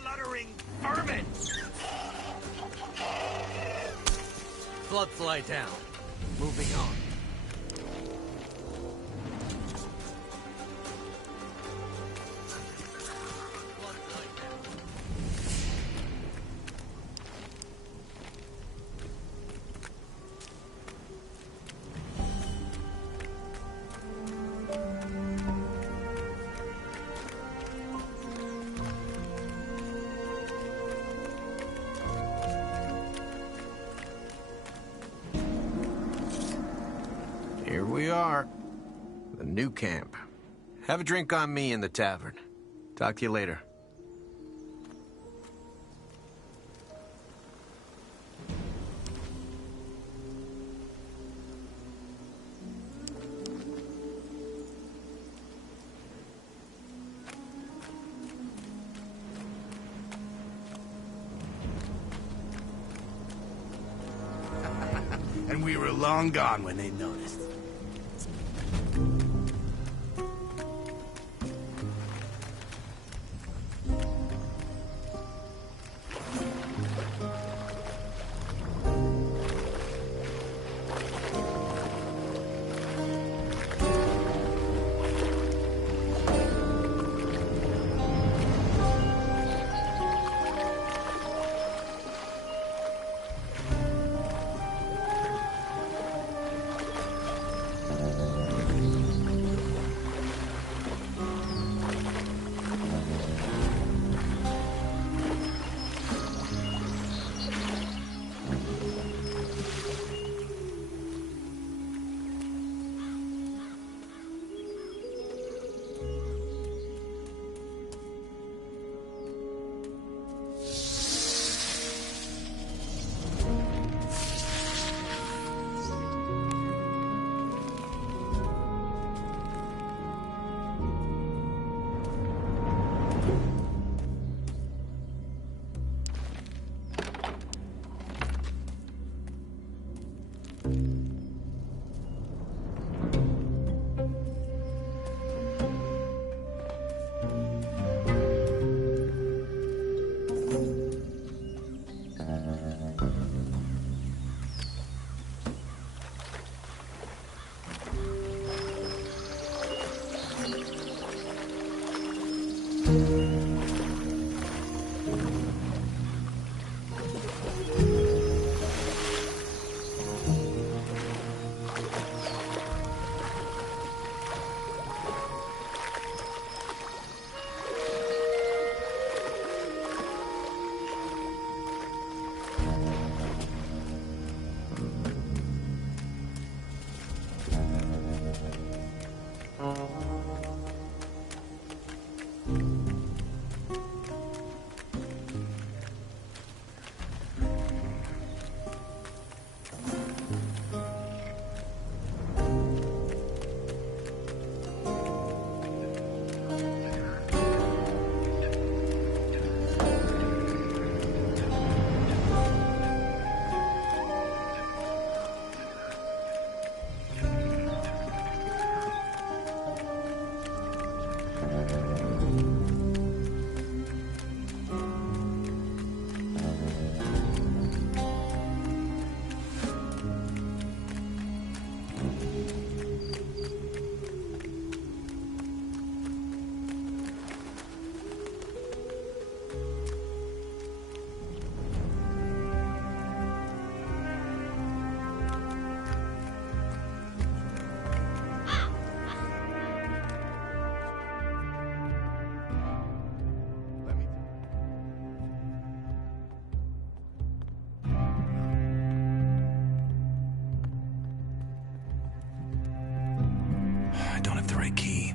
Fluttering vermin! Blood fly down. Moving on. Blood fly down. Here we are. The new camp. Have a drink on me in the tavern. Talk to you later. And we were long gone when they noticed. the right key.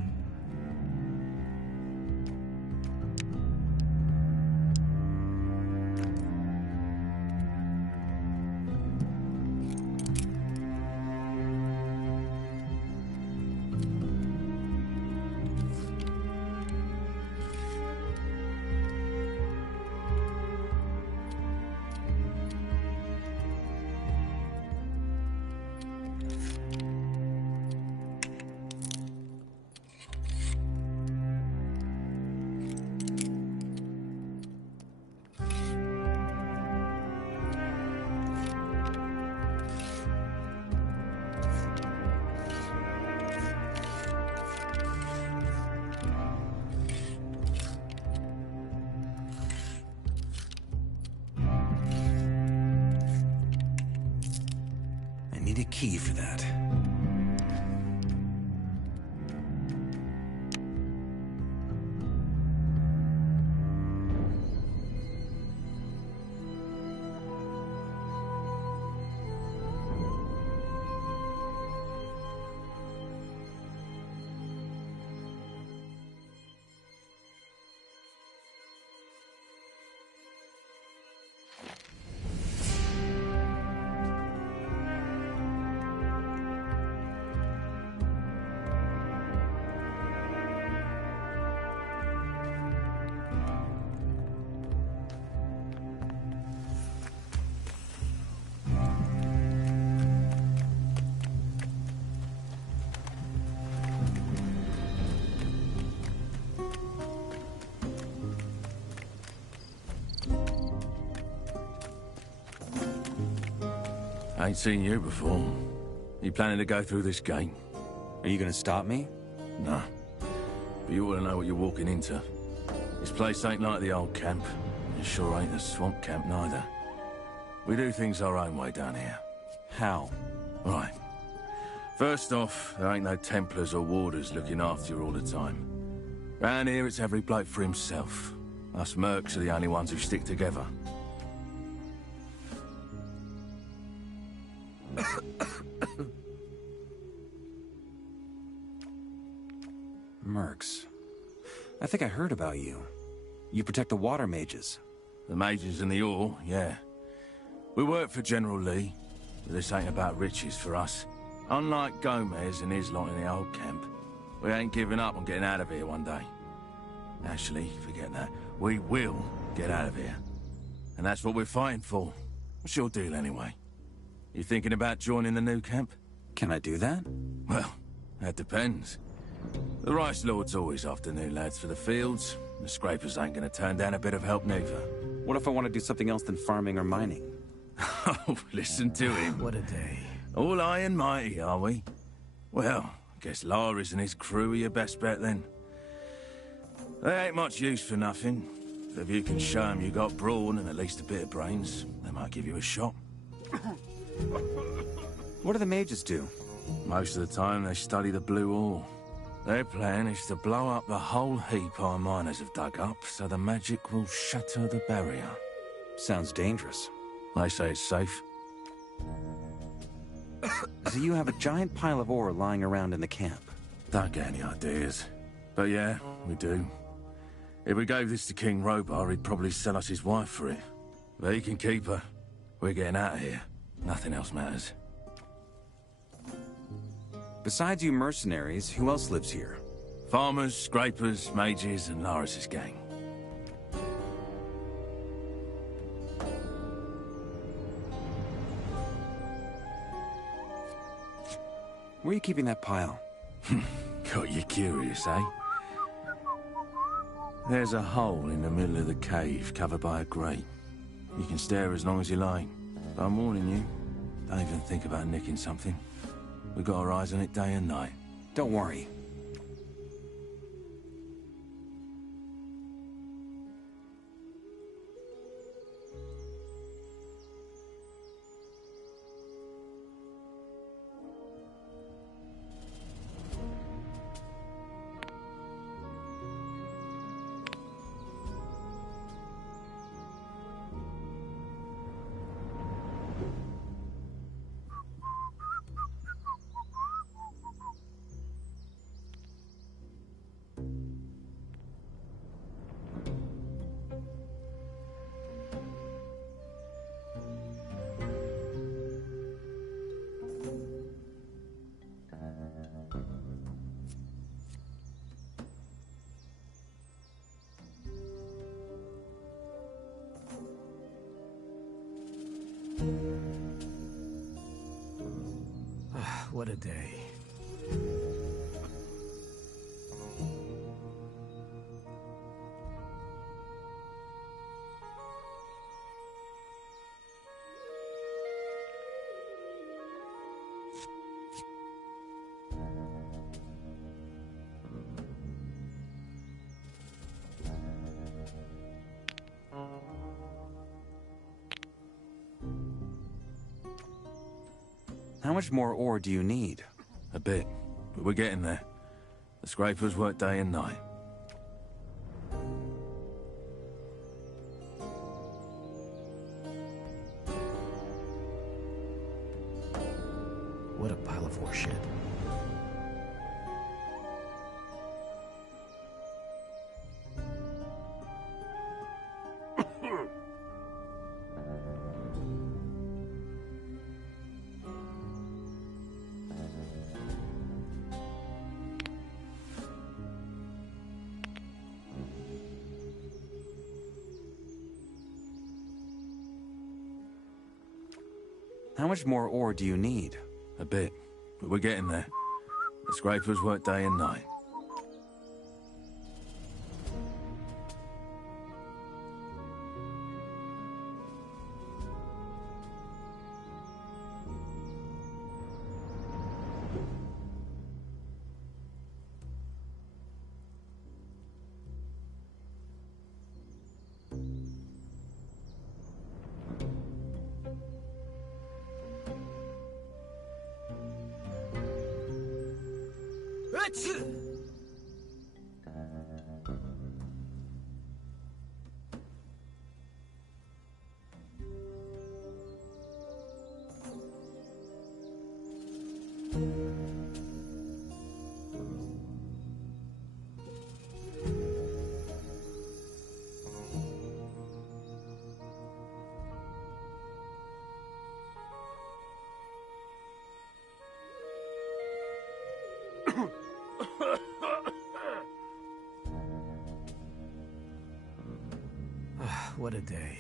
I need a key for that. I ain't seen you before. You planning to go through this gate? Are you gonna stop me? No. But you ought to know what you're walking into. This place ain't like the old camp. It sure ain't a swamp camp neither. We do things our own way down here. How? Right. First off, there ain't no Templars or warders looking after you all the time. Round here, it's every bloke for himself. Us mercs are the only ones who stick together. Mercs. I think I heard about you. You protect the water mages. The mages and the ore, yeah. We work for General Lee, but this ain't about riches for us. Unlike Gomez and his lot in the old camp, we ain't giving up on getting out of here one day. Actually, forget that. We will get out of here. And that's what we're fighting for. What's your deal anyway? You thinking about joining the new camp? Can I do that? Well, that depends. The Rice Lord's always after new lads for the fields. The scrapers ain't gonna turn down a bit of help neither. What if I want to do something else than farming or mining? Oh, listen to him. What a day. All high and mighty, are we? Well, I guess Laris and his crew are your best bet then. They ain't much use for nothing. But if you can show them you got brawn and at least a bit of brains, they might give you a shot. What do the mages do? Most of the time they study the blue ore. Their plan is to blow up the whole heap our miners have dug up, so the magic will shatter the barrier. Sounds dangerous. They say it's safe. So you have a giant pile of ore lying around in the camp? Don't get any ideas. But yeah, we do. If we gave this to King Robar, he'd probably sell us his wife for it. But he can keep her. We're getting out of here. Nothing else matters. Besides you mercenaries, who else lives here? Farmers, scrapers, mages, and Laris's gang. Where are you keeping that pile? Got you curious, eh? There's a hole in the middle of the cave covered by a grate. You can stare as long as you like. But I'm warning you, don't even think about nicking something. We've got our eyes on it day and night. Don't worry. What a day. How much more ore do you need? A bit, but we're getting there. The scrapers work day and night. What a pile of horseshit. How much more ore do you need? A bit, but we're getting there. The scrapers work day and night. What a day.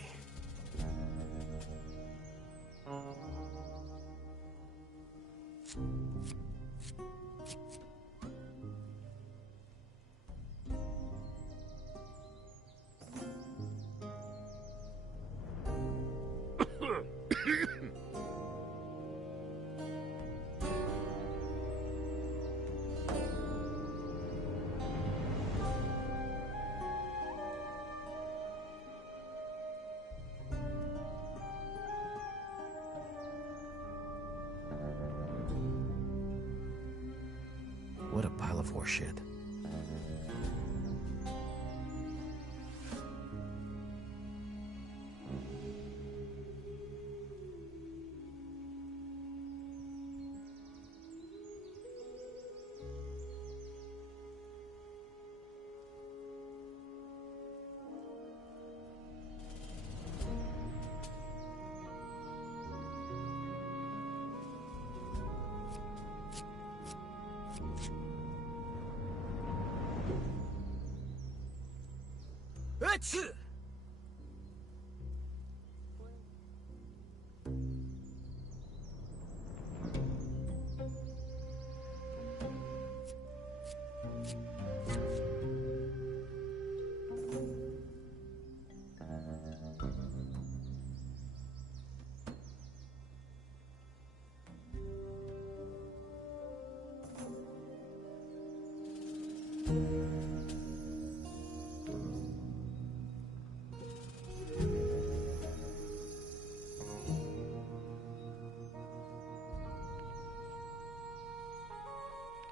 What a pile of horseshit.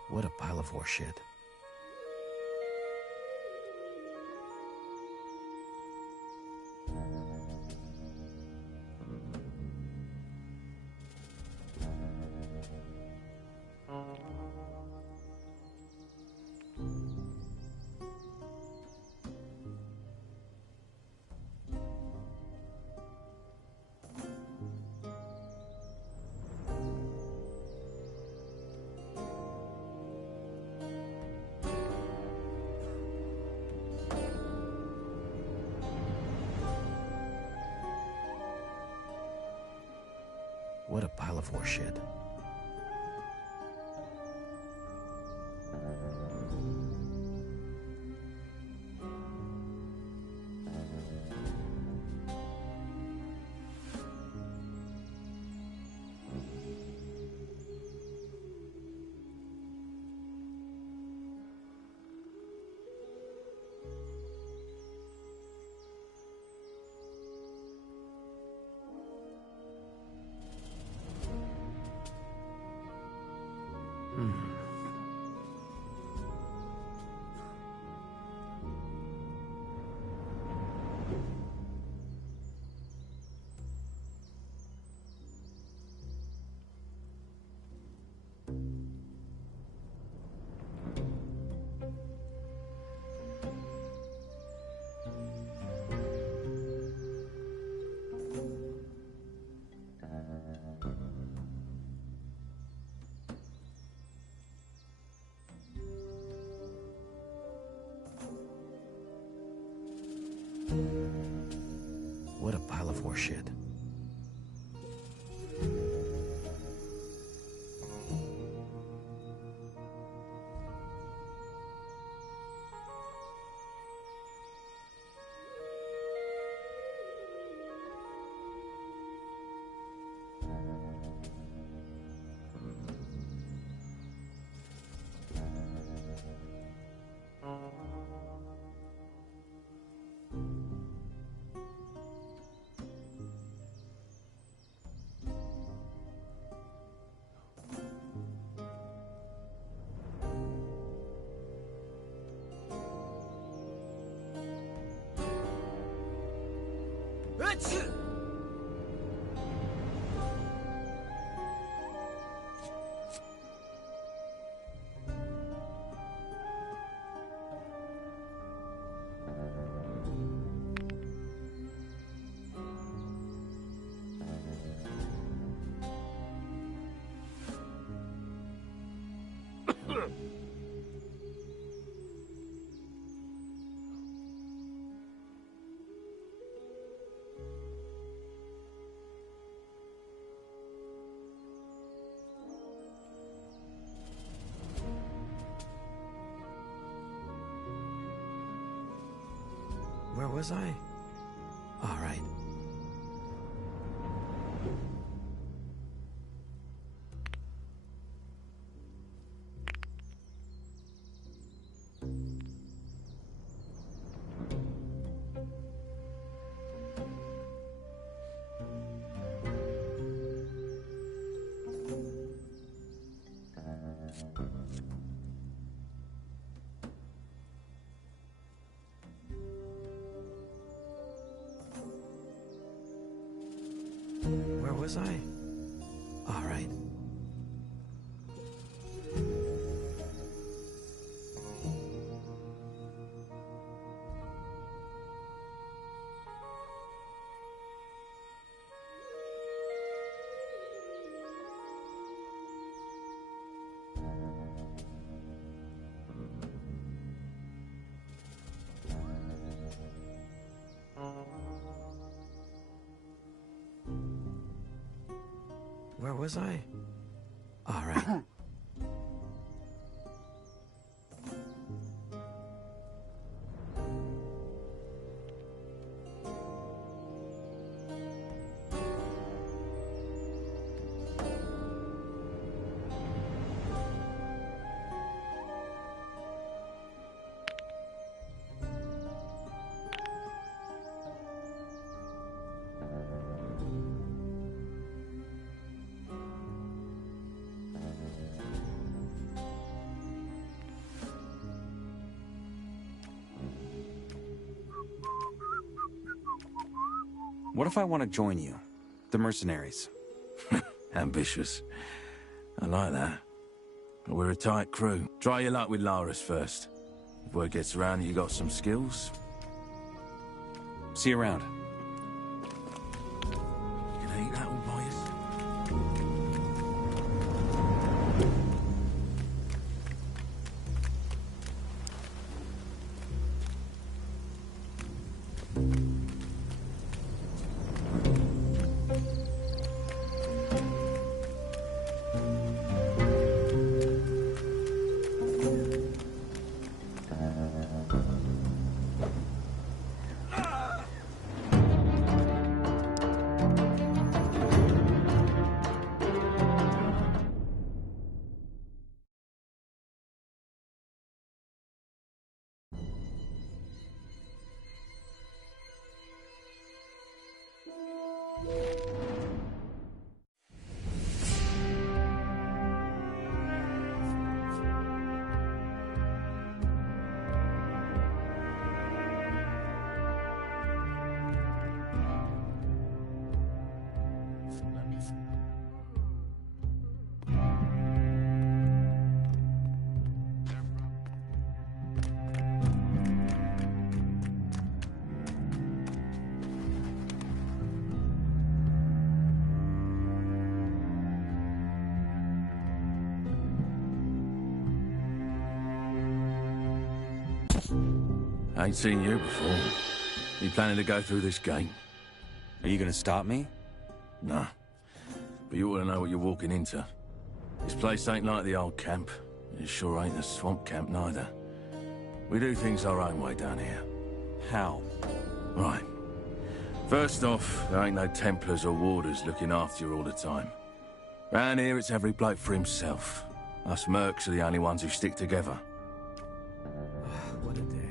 What a pile of horseshit. What a pile of horseshit. What a pile of horseshit. Where was I? All right. Where was I? All right. Where was I? All right. What if I want to join you? The mercenaries. Ambitious. I like that. But we're a tight crew. Try your luck with Laris first. If word gets around you got some skills. See you around. You can eat that all by yourself. Ain't seen you before. You planning to go through this gate? Are you gonna stop me? No. But you ought to know what you're walking into. This place ain't like the old camp. It sure ain't a swamp camp neither. We do things our own way down here. How? Right. First off, there ain't no Templars or warders looking after you all the time. Round here, it's every bloke for himself. Us mercs are the only ones who stick together. What a day.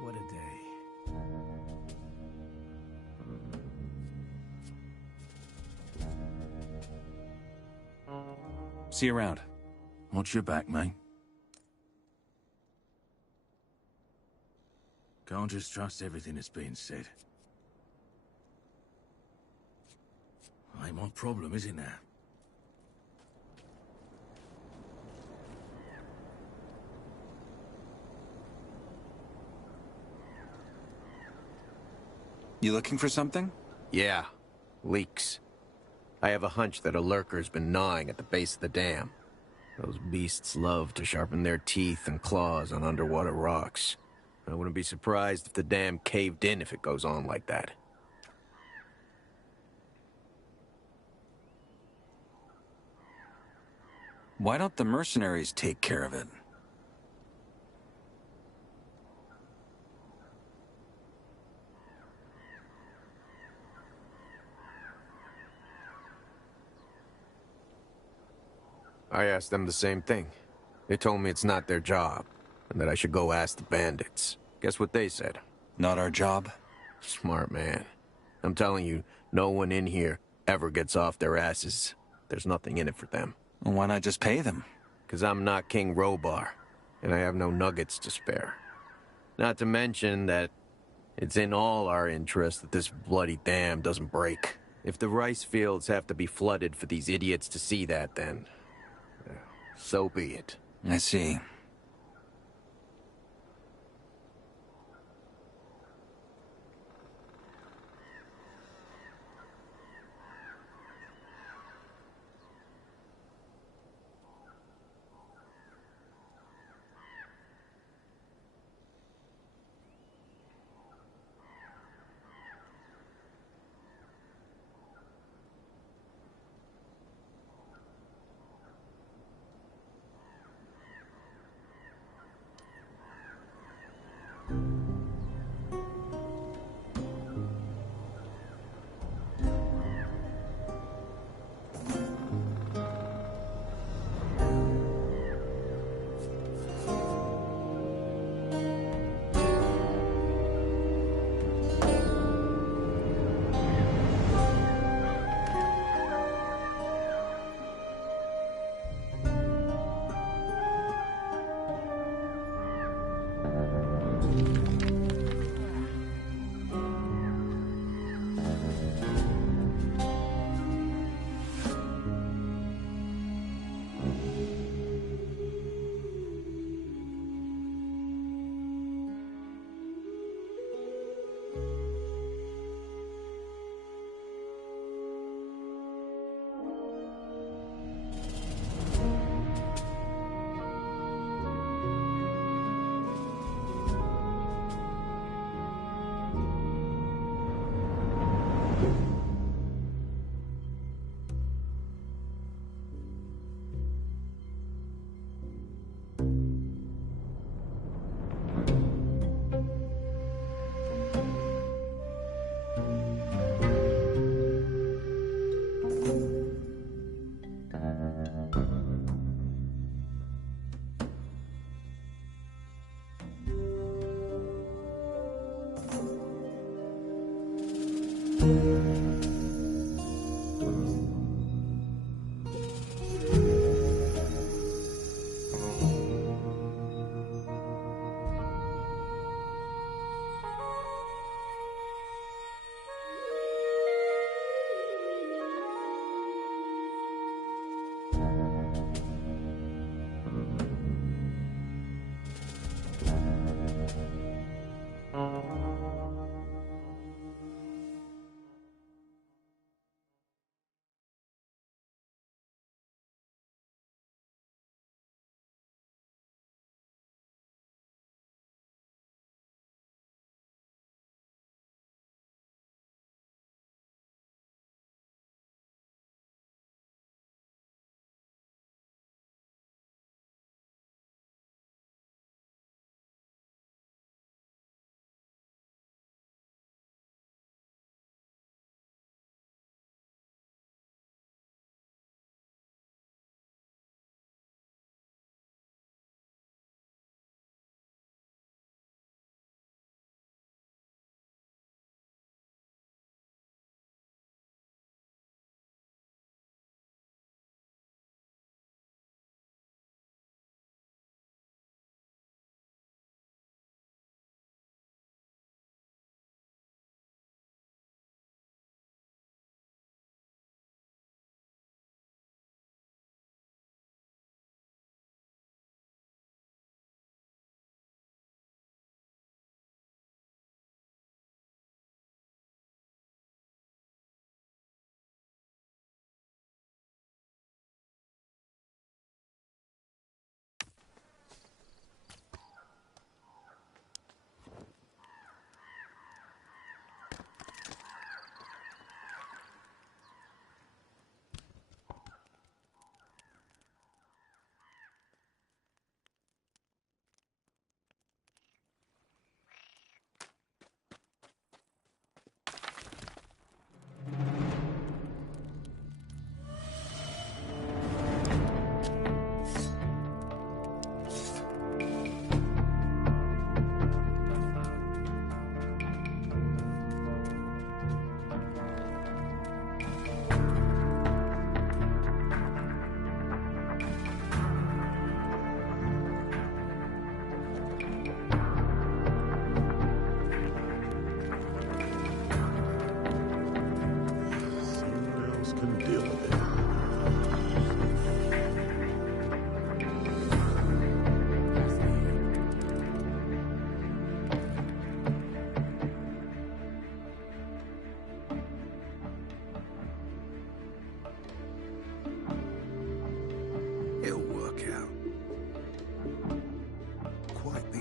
What a day. See you around. Watch your back, mate. Can't just trust everything that's being said. Ain't my problem, is it now? You looking for something? Yeah. Leaks. I have a hunch that a lurker's been gnawing at the base of the dam. Those beasts love to sharpen their teeth and claws on underwater rocks. I wouldn't be surprised if the dam caved in if it goes on like that. Why don't the mercenaries take care of it? I asked them the same thing. They told me it's not their job, and that I should go ask the bandits. Guess what they said? Not our job? Smart man. I'm telling you, no one in here ever gets off their asses. There's nothing in it for them. Well, why not just pay them? 'Cause I'm not King Robar, and I have no nuggets to spare. Not to mention that it's in all our interest that this bloody dam doesn't break. If the rice fields have to be flooded for these idiots to see that, then so be it. I see.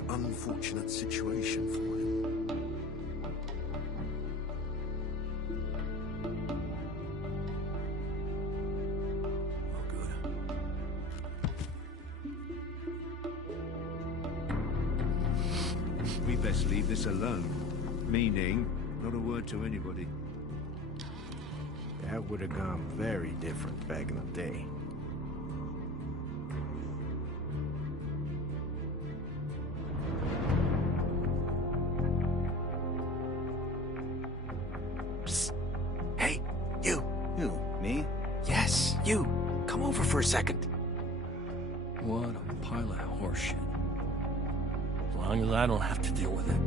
Unfortunate situation for him. We best leave this alone. Meaning, not a word to anybody. That would have gone very different back in the day. Me? Yes, you. Come over for a second. What a pile of horseshit. As long as I don't have to deal with it.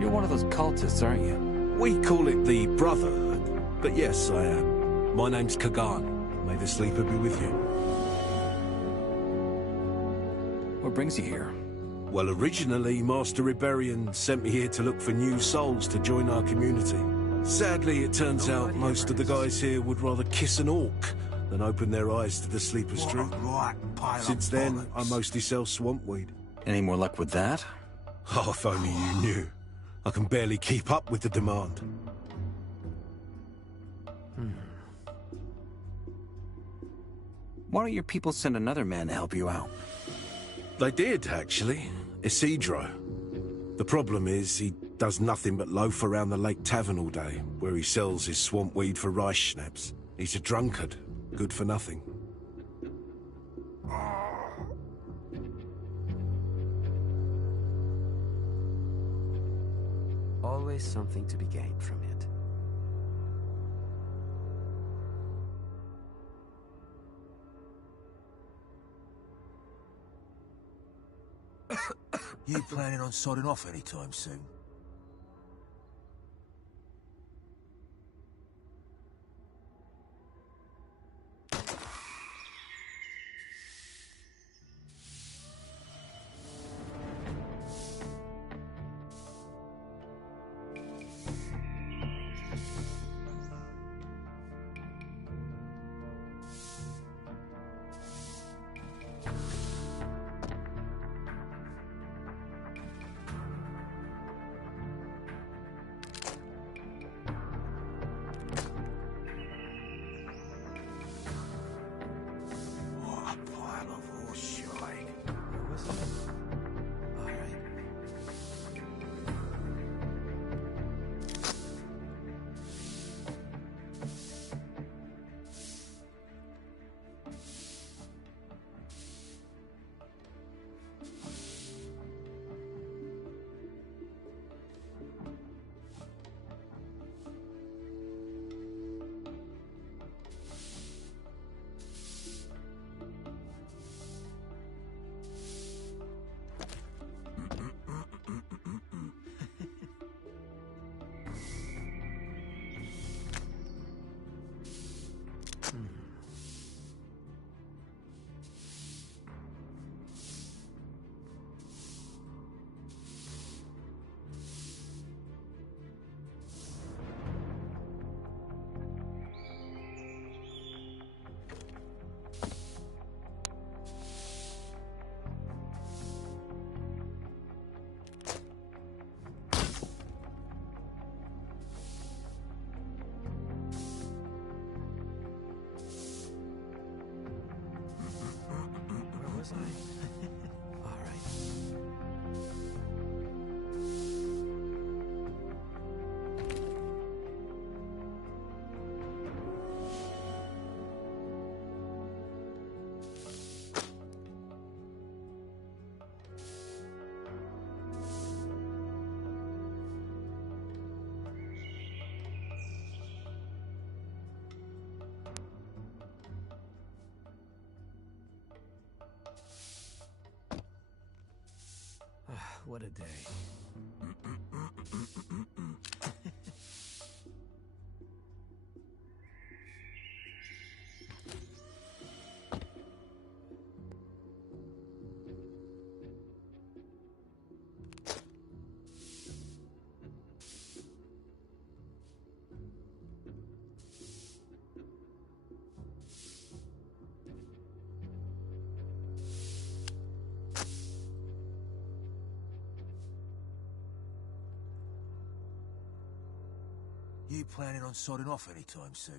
You're one of those cultists, aren't you? We call it the Brotherhood, but yes, I am. My name's Kagan. May the Sleeper be with you. What brings you here? Well, originally, Master Rebellion sent me here to look for new souls to join our community. Sadly, it turns out most of the guys here would rather kiss an orc than open their eyes to the Sleeper's truth. Since then, I mostly sell swamp weed. Any more luck with that? Oh, if only you knew. I can barely keep up with the demand. Why don't your people send another man to help you out? They did, actually. Isidro. The problem is, he does nothing but loaf around the Lake Tavern all day, where he sells his swamp weed for rice schnapps. He's a drunkard, good for nothing. Always something to be gained from it. You planning on sodding off anytime soon? What a day. You planning on sodding off anytime soon?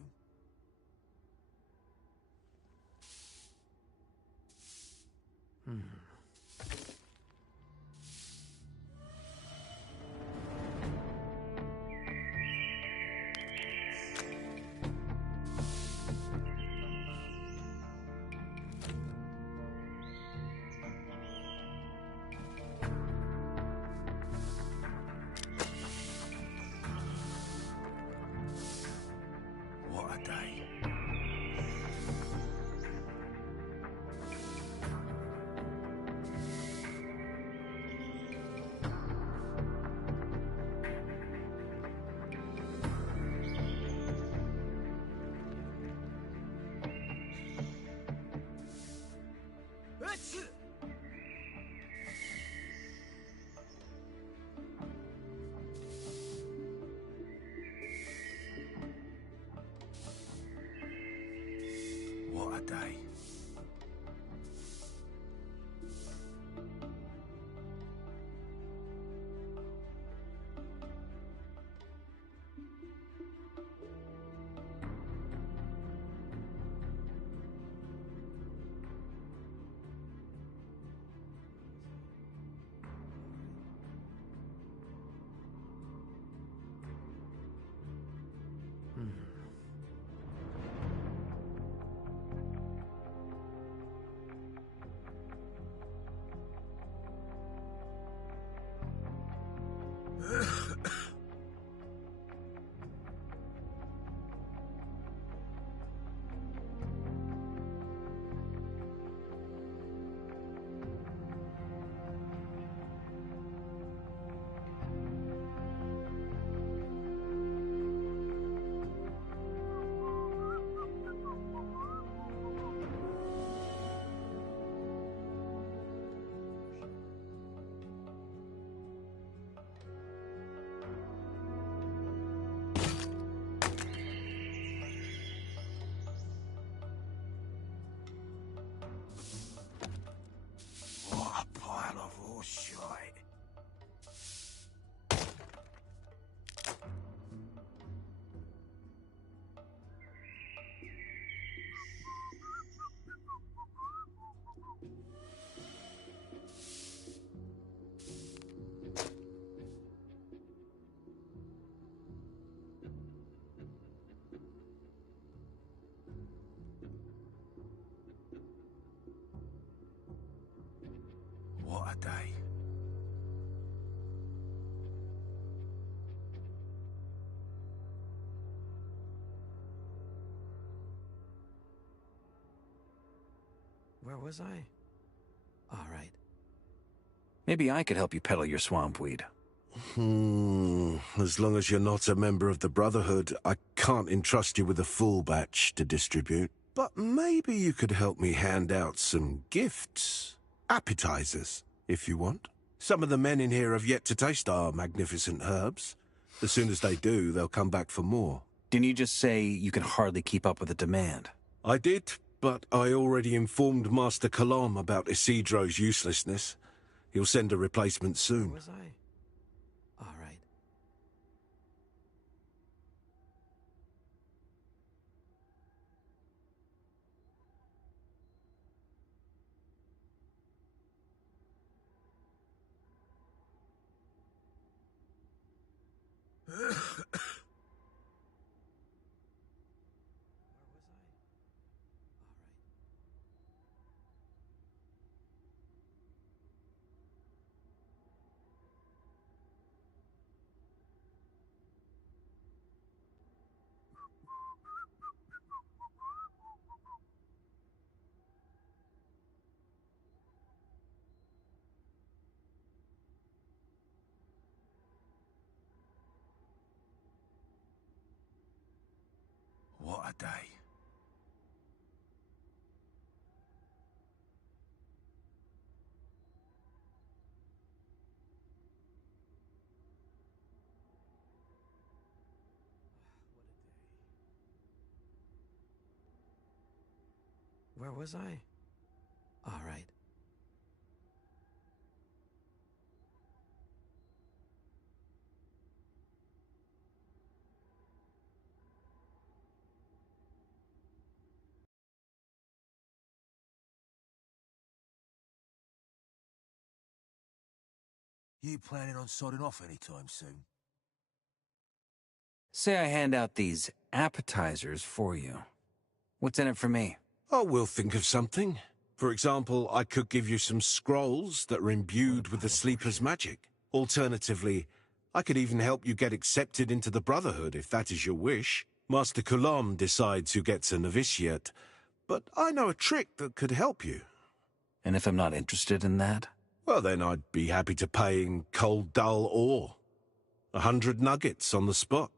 What a day. What a day. horse shite. What a day. Where was I? All right. Maybe I could help you peddle your swamp weed. As long as you're not a member of the Brotherhood, I can't entrust you with a full batch to distribute. But maybe you could help me hand out some gifts. Appetizers, if you want. Some of the men in here have yet to taste our magnificent herbs. As soon as they do, they'll come back for more. Didn't you just say you can hardly keep up with the demand? I did, but I already informed Master Kalam about Isidro's uselessness. He'll send a replacement soon. Where was I? All right. What a day. Where was I? All right. You planning on sodding off anytime soon? Say I hand out these appetizers for you. What's in it for me? Oh, we'll think of something. For example, I could give you some scrolls that are imbued with the Sleeper's magic. Alternatively, I could even help you get accepted into the Brotherhood, if that is your wish. Master Kulam decides who gets a novitiate, but I know a trick that could help you. And if I'm not interested in that? Well, then I'd be happy to pay in cold, dull ore. 100 nuggets on the spot.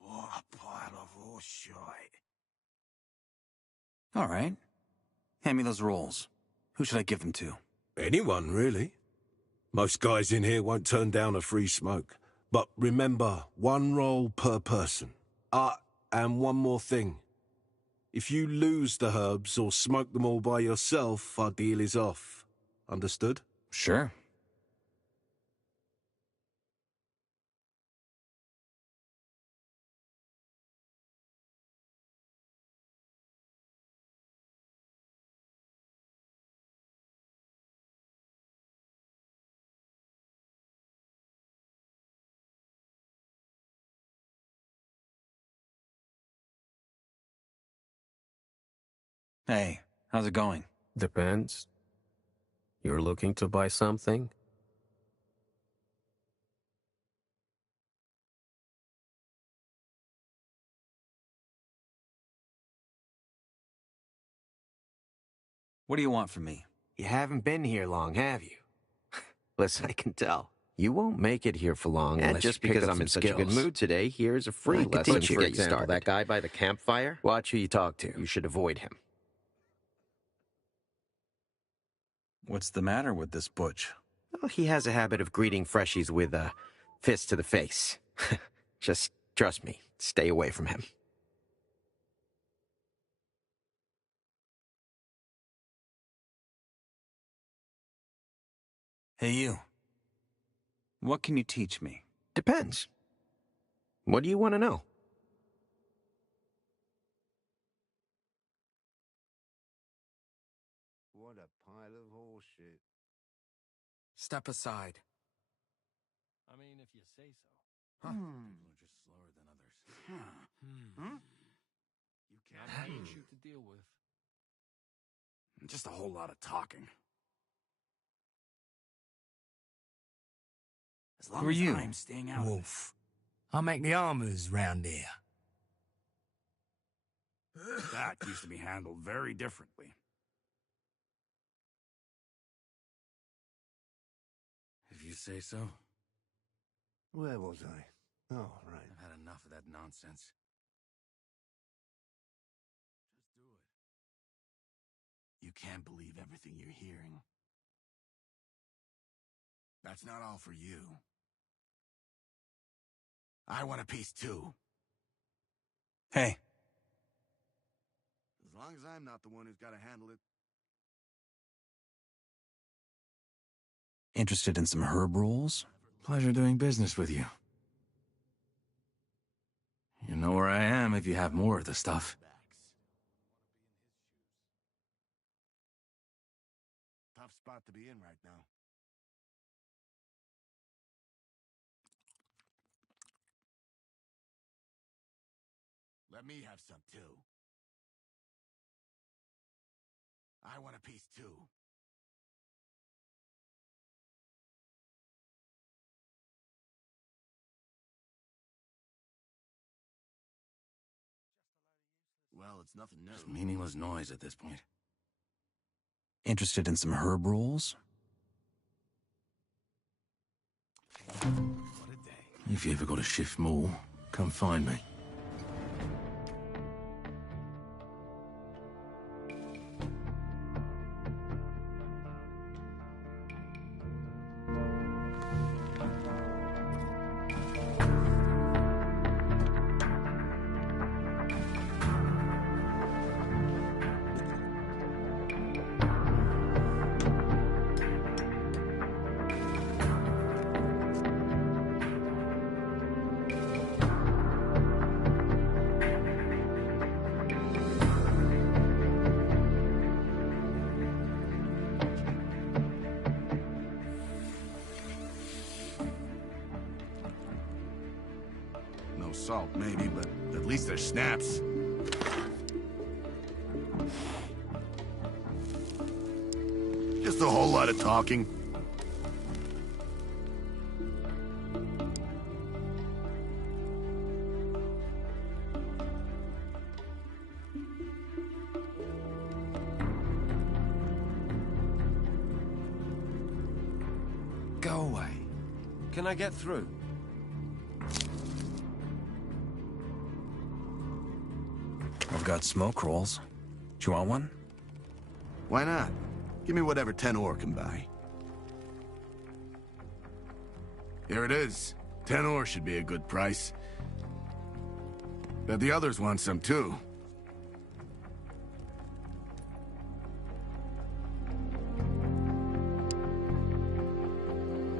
What a pile of horse shite. All right. Hand me those rolls. Who should I give them to? Anyone, really. Most guys in here won't turn down a free smoke. But remember, 1 roll per person. And one more thing. If you lose the herbs or smoke them all by yourself, our deal is off. Understood? Sure. Hey, how's it going? Depends. You're looking to buy something? What do you want from me? You haven't been here long, have you? Listen, I can tell. You won't make it here for long, and just because I'm in such a good mood today, here's a free lesson. For example, that guy by the campfire? Watch who you talk to. You should avoid him. What's the matter with this butch? Well, he has a habit of greeting freshies with a fist to the face. Just trust me, stay away from him. Hey, you. What can you teach me? Depends. What do you want to know? What a pile of horseshit. Step aside. I mean, if you say so. Huh. People are just slower than others. You Not my issue to deal with. Just a whole lot of talking. As long as I'm staying out. Wolf. I make the armors round here. That used to be handled very differently. If you say so. Where was I? Oh, right. I've had enough of that nonsense. Just do it. You can't believe everything you're hearing. That's not all for you. I want a piece too. Hey. As long as I'm not the one who's got to handle it. Interested in some herb rolls? Pleasure doing business with you. You know where I am if you have more of the stuff. Tough spot to be in right now. Let me have some too. I want a piece too. Well, it's nothing new. Just meaningless noise at this point. Interested in some herb rolls? What a day. If you ever got to shift more, come find me. No salt, maybe, but at least there's snaps. Just a whole lot of talking. Go away. Can I get through? I've got smoke rolls. Do you want one? Why not? Give me whatever 10 ore can buy. Here it is. 10 ore should be a good price. Bet the others want some too.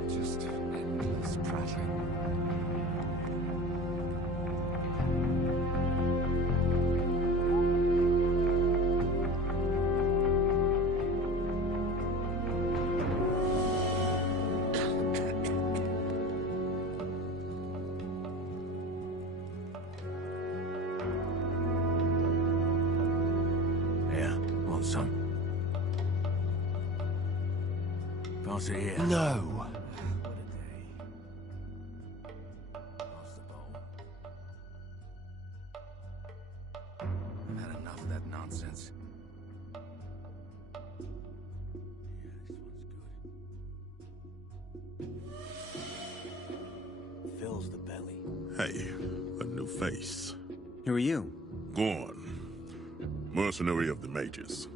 Just endless prattling. Some. Pass it here. No. What a day. Pass the bowl. I've had enough of that nonsense. Yeah, this one's good. Fills the belly. Hey, a new face. Who are you? Gorn, mercenary of the mages.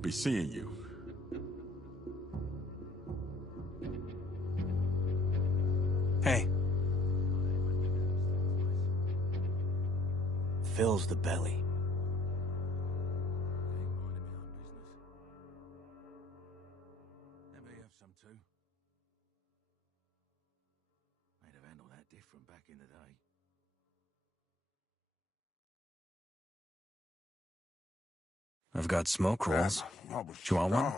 Be seeing you. Hey. Fills the belly. I've got smoke rolls. Do you want one?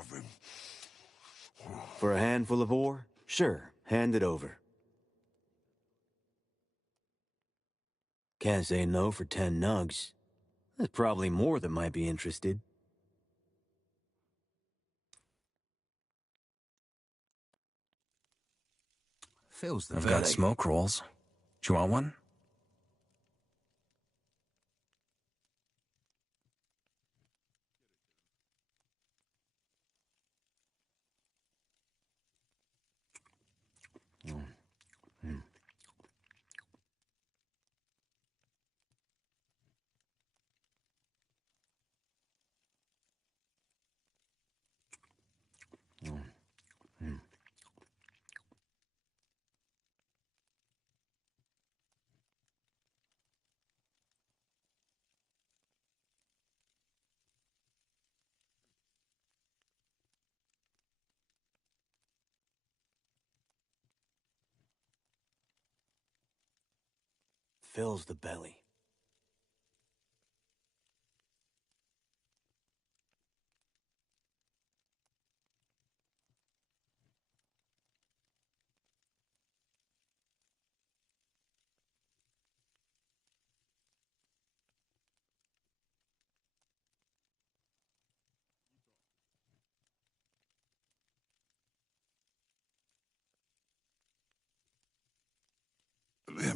For a handful of ore? Sure, hand it over. Can't say no for 10 nugs. There's probably more that might be interested. Fills the I've belly. got smoke rolls. Do you want one? Fills the belly.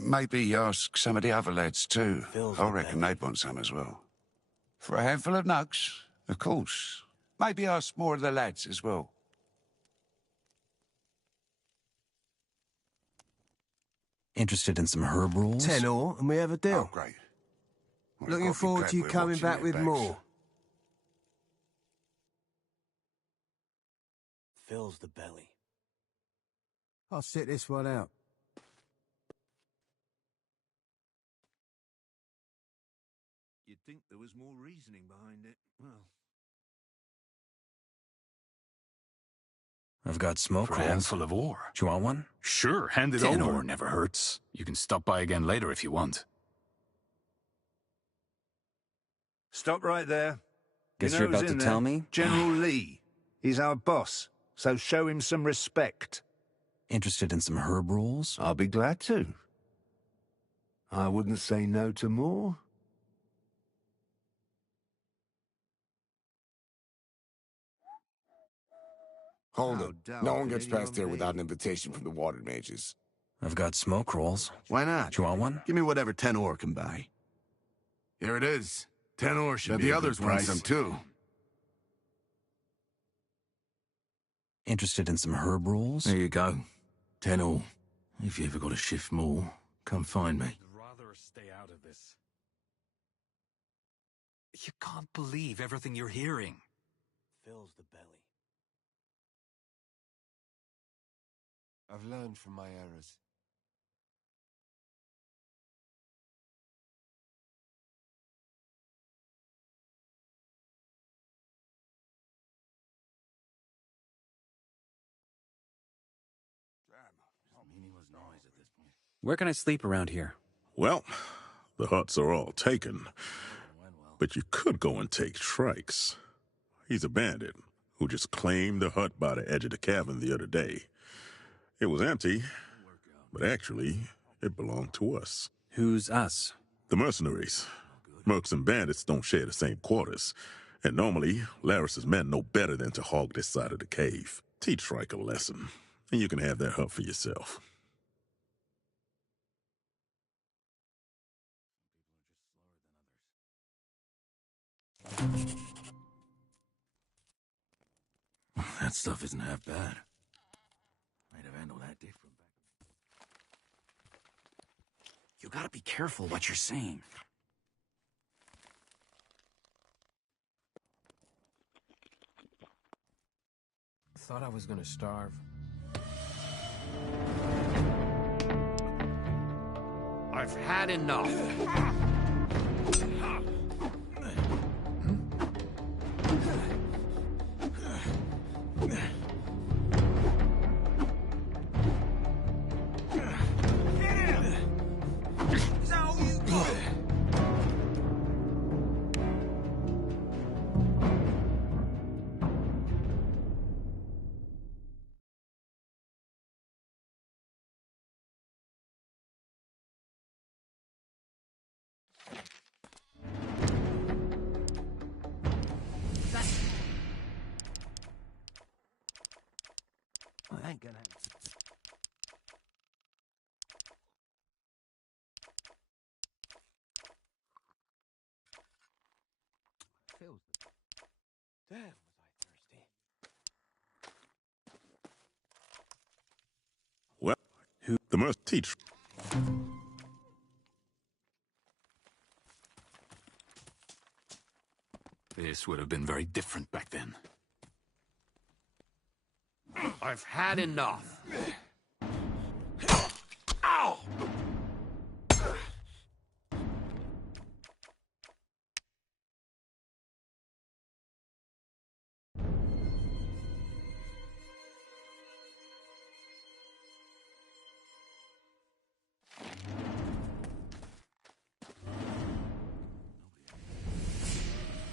Maybe ask some of the other lads too. I reckon they'd want some as well. For a handful of nugs, of course. Maybe ask more of the lads as well. Interested in some herb rolls? 10 ore, and we have a deal. Oh, great. Well, Looking I've got to be forward glad to you we're coming watching back their with backs. more. Fills the belly. I'll sit this one out. You'd think there was more reasoning behind it. Well, I've got smoke For a rolls. handful of ore. Do you want one? Sure, hand it 10 over. ore Never hurts. You can stop by again later if you want. stop right there. Guess You you're know who's about to in tell there? me? General Lee. He's our boss, so show him some respect. Interested in some herb rolls? I'll be glad to. I wouldn't say no to more. Hold How it. dull No one could gets past anyone there be? without an invitation from the water mages. I've got smoke rolls. Why not? Do you want one? Give me whatever 10 ore can buy. Here it is. 10 ore should Bet be the a others good want price. some too. Interested in some herb rolls? There you go. 10 ore. If you ever got to shift more, come find me. I'd rather stay out of this. You can't believe everything you're hearing. Fills the belly. I've learned from my errors. Where can I sleep around here? Well, the huts are all taken. But you could go and take Trikes. He's a bandit who just claimed the hut by the edge of the cavern the other day. It was empty, but actually, it belonged to us. Who's us? The mercenaries. Mercs and bandits don't share the same quarters. And normally, Laris's men know better than to hog this side of the cave. Teach Trike a lesson, and you can have that hut for yourself. That stuff isn't half bad. Might have handled that different. You gotta be careful what you're saying. Thought I was gonna starve. I've had enough. ain't gonna happen. Feels damn, was I thirsty. Well, who the must teach. This would have been very different back then. I've had enough. Ow!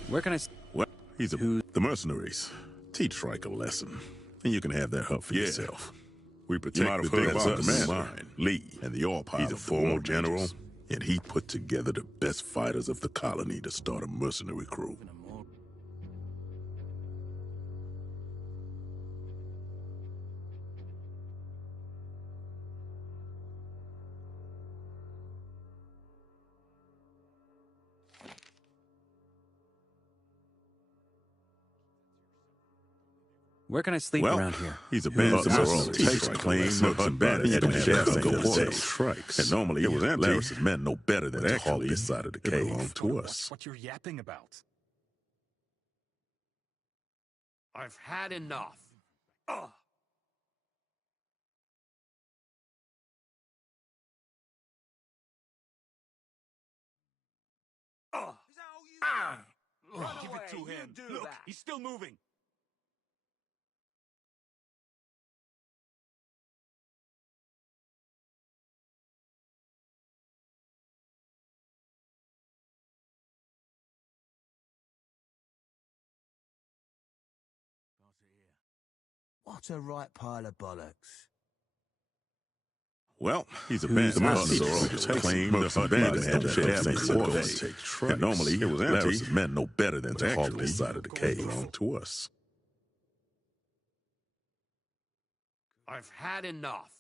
Where can I... Well, he's the mercenaries. Teach Shrike a lesson, and you can have that hut for yourself. We protect the big boss, mine, Lee, and the oil pile. He's a former general, and he put together the best fighters of the colony to start a mercenary crew. Where can I sleep around here? He's a band of mercenaries. Takes claim nooks and bad you can have that strikes. And normally it was empty. Laris's men know better than to hog this side of the cave. It belonged to us. What you're yapping about? I've had enough. Give it to him. Look, he's still moving. What a right pile of bollocks. Well, he's a band of mercenaries. Claim the hut by the quarters. And normally it was empty. Laris's men know better than to hog this side of the cave. Belonged to us. I've had enough.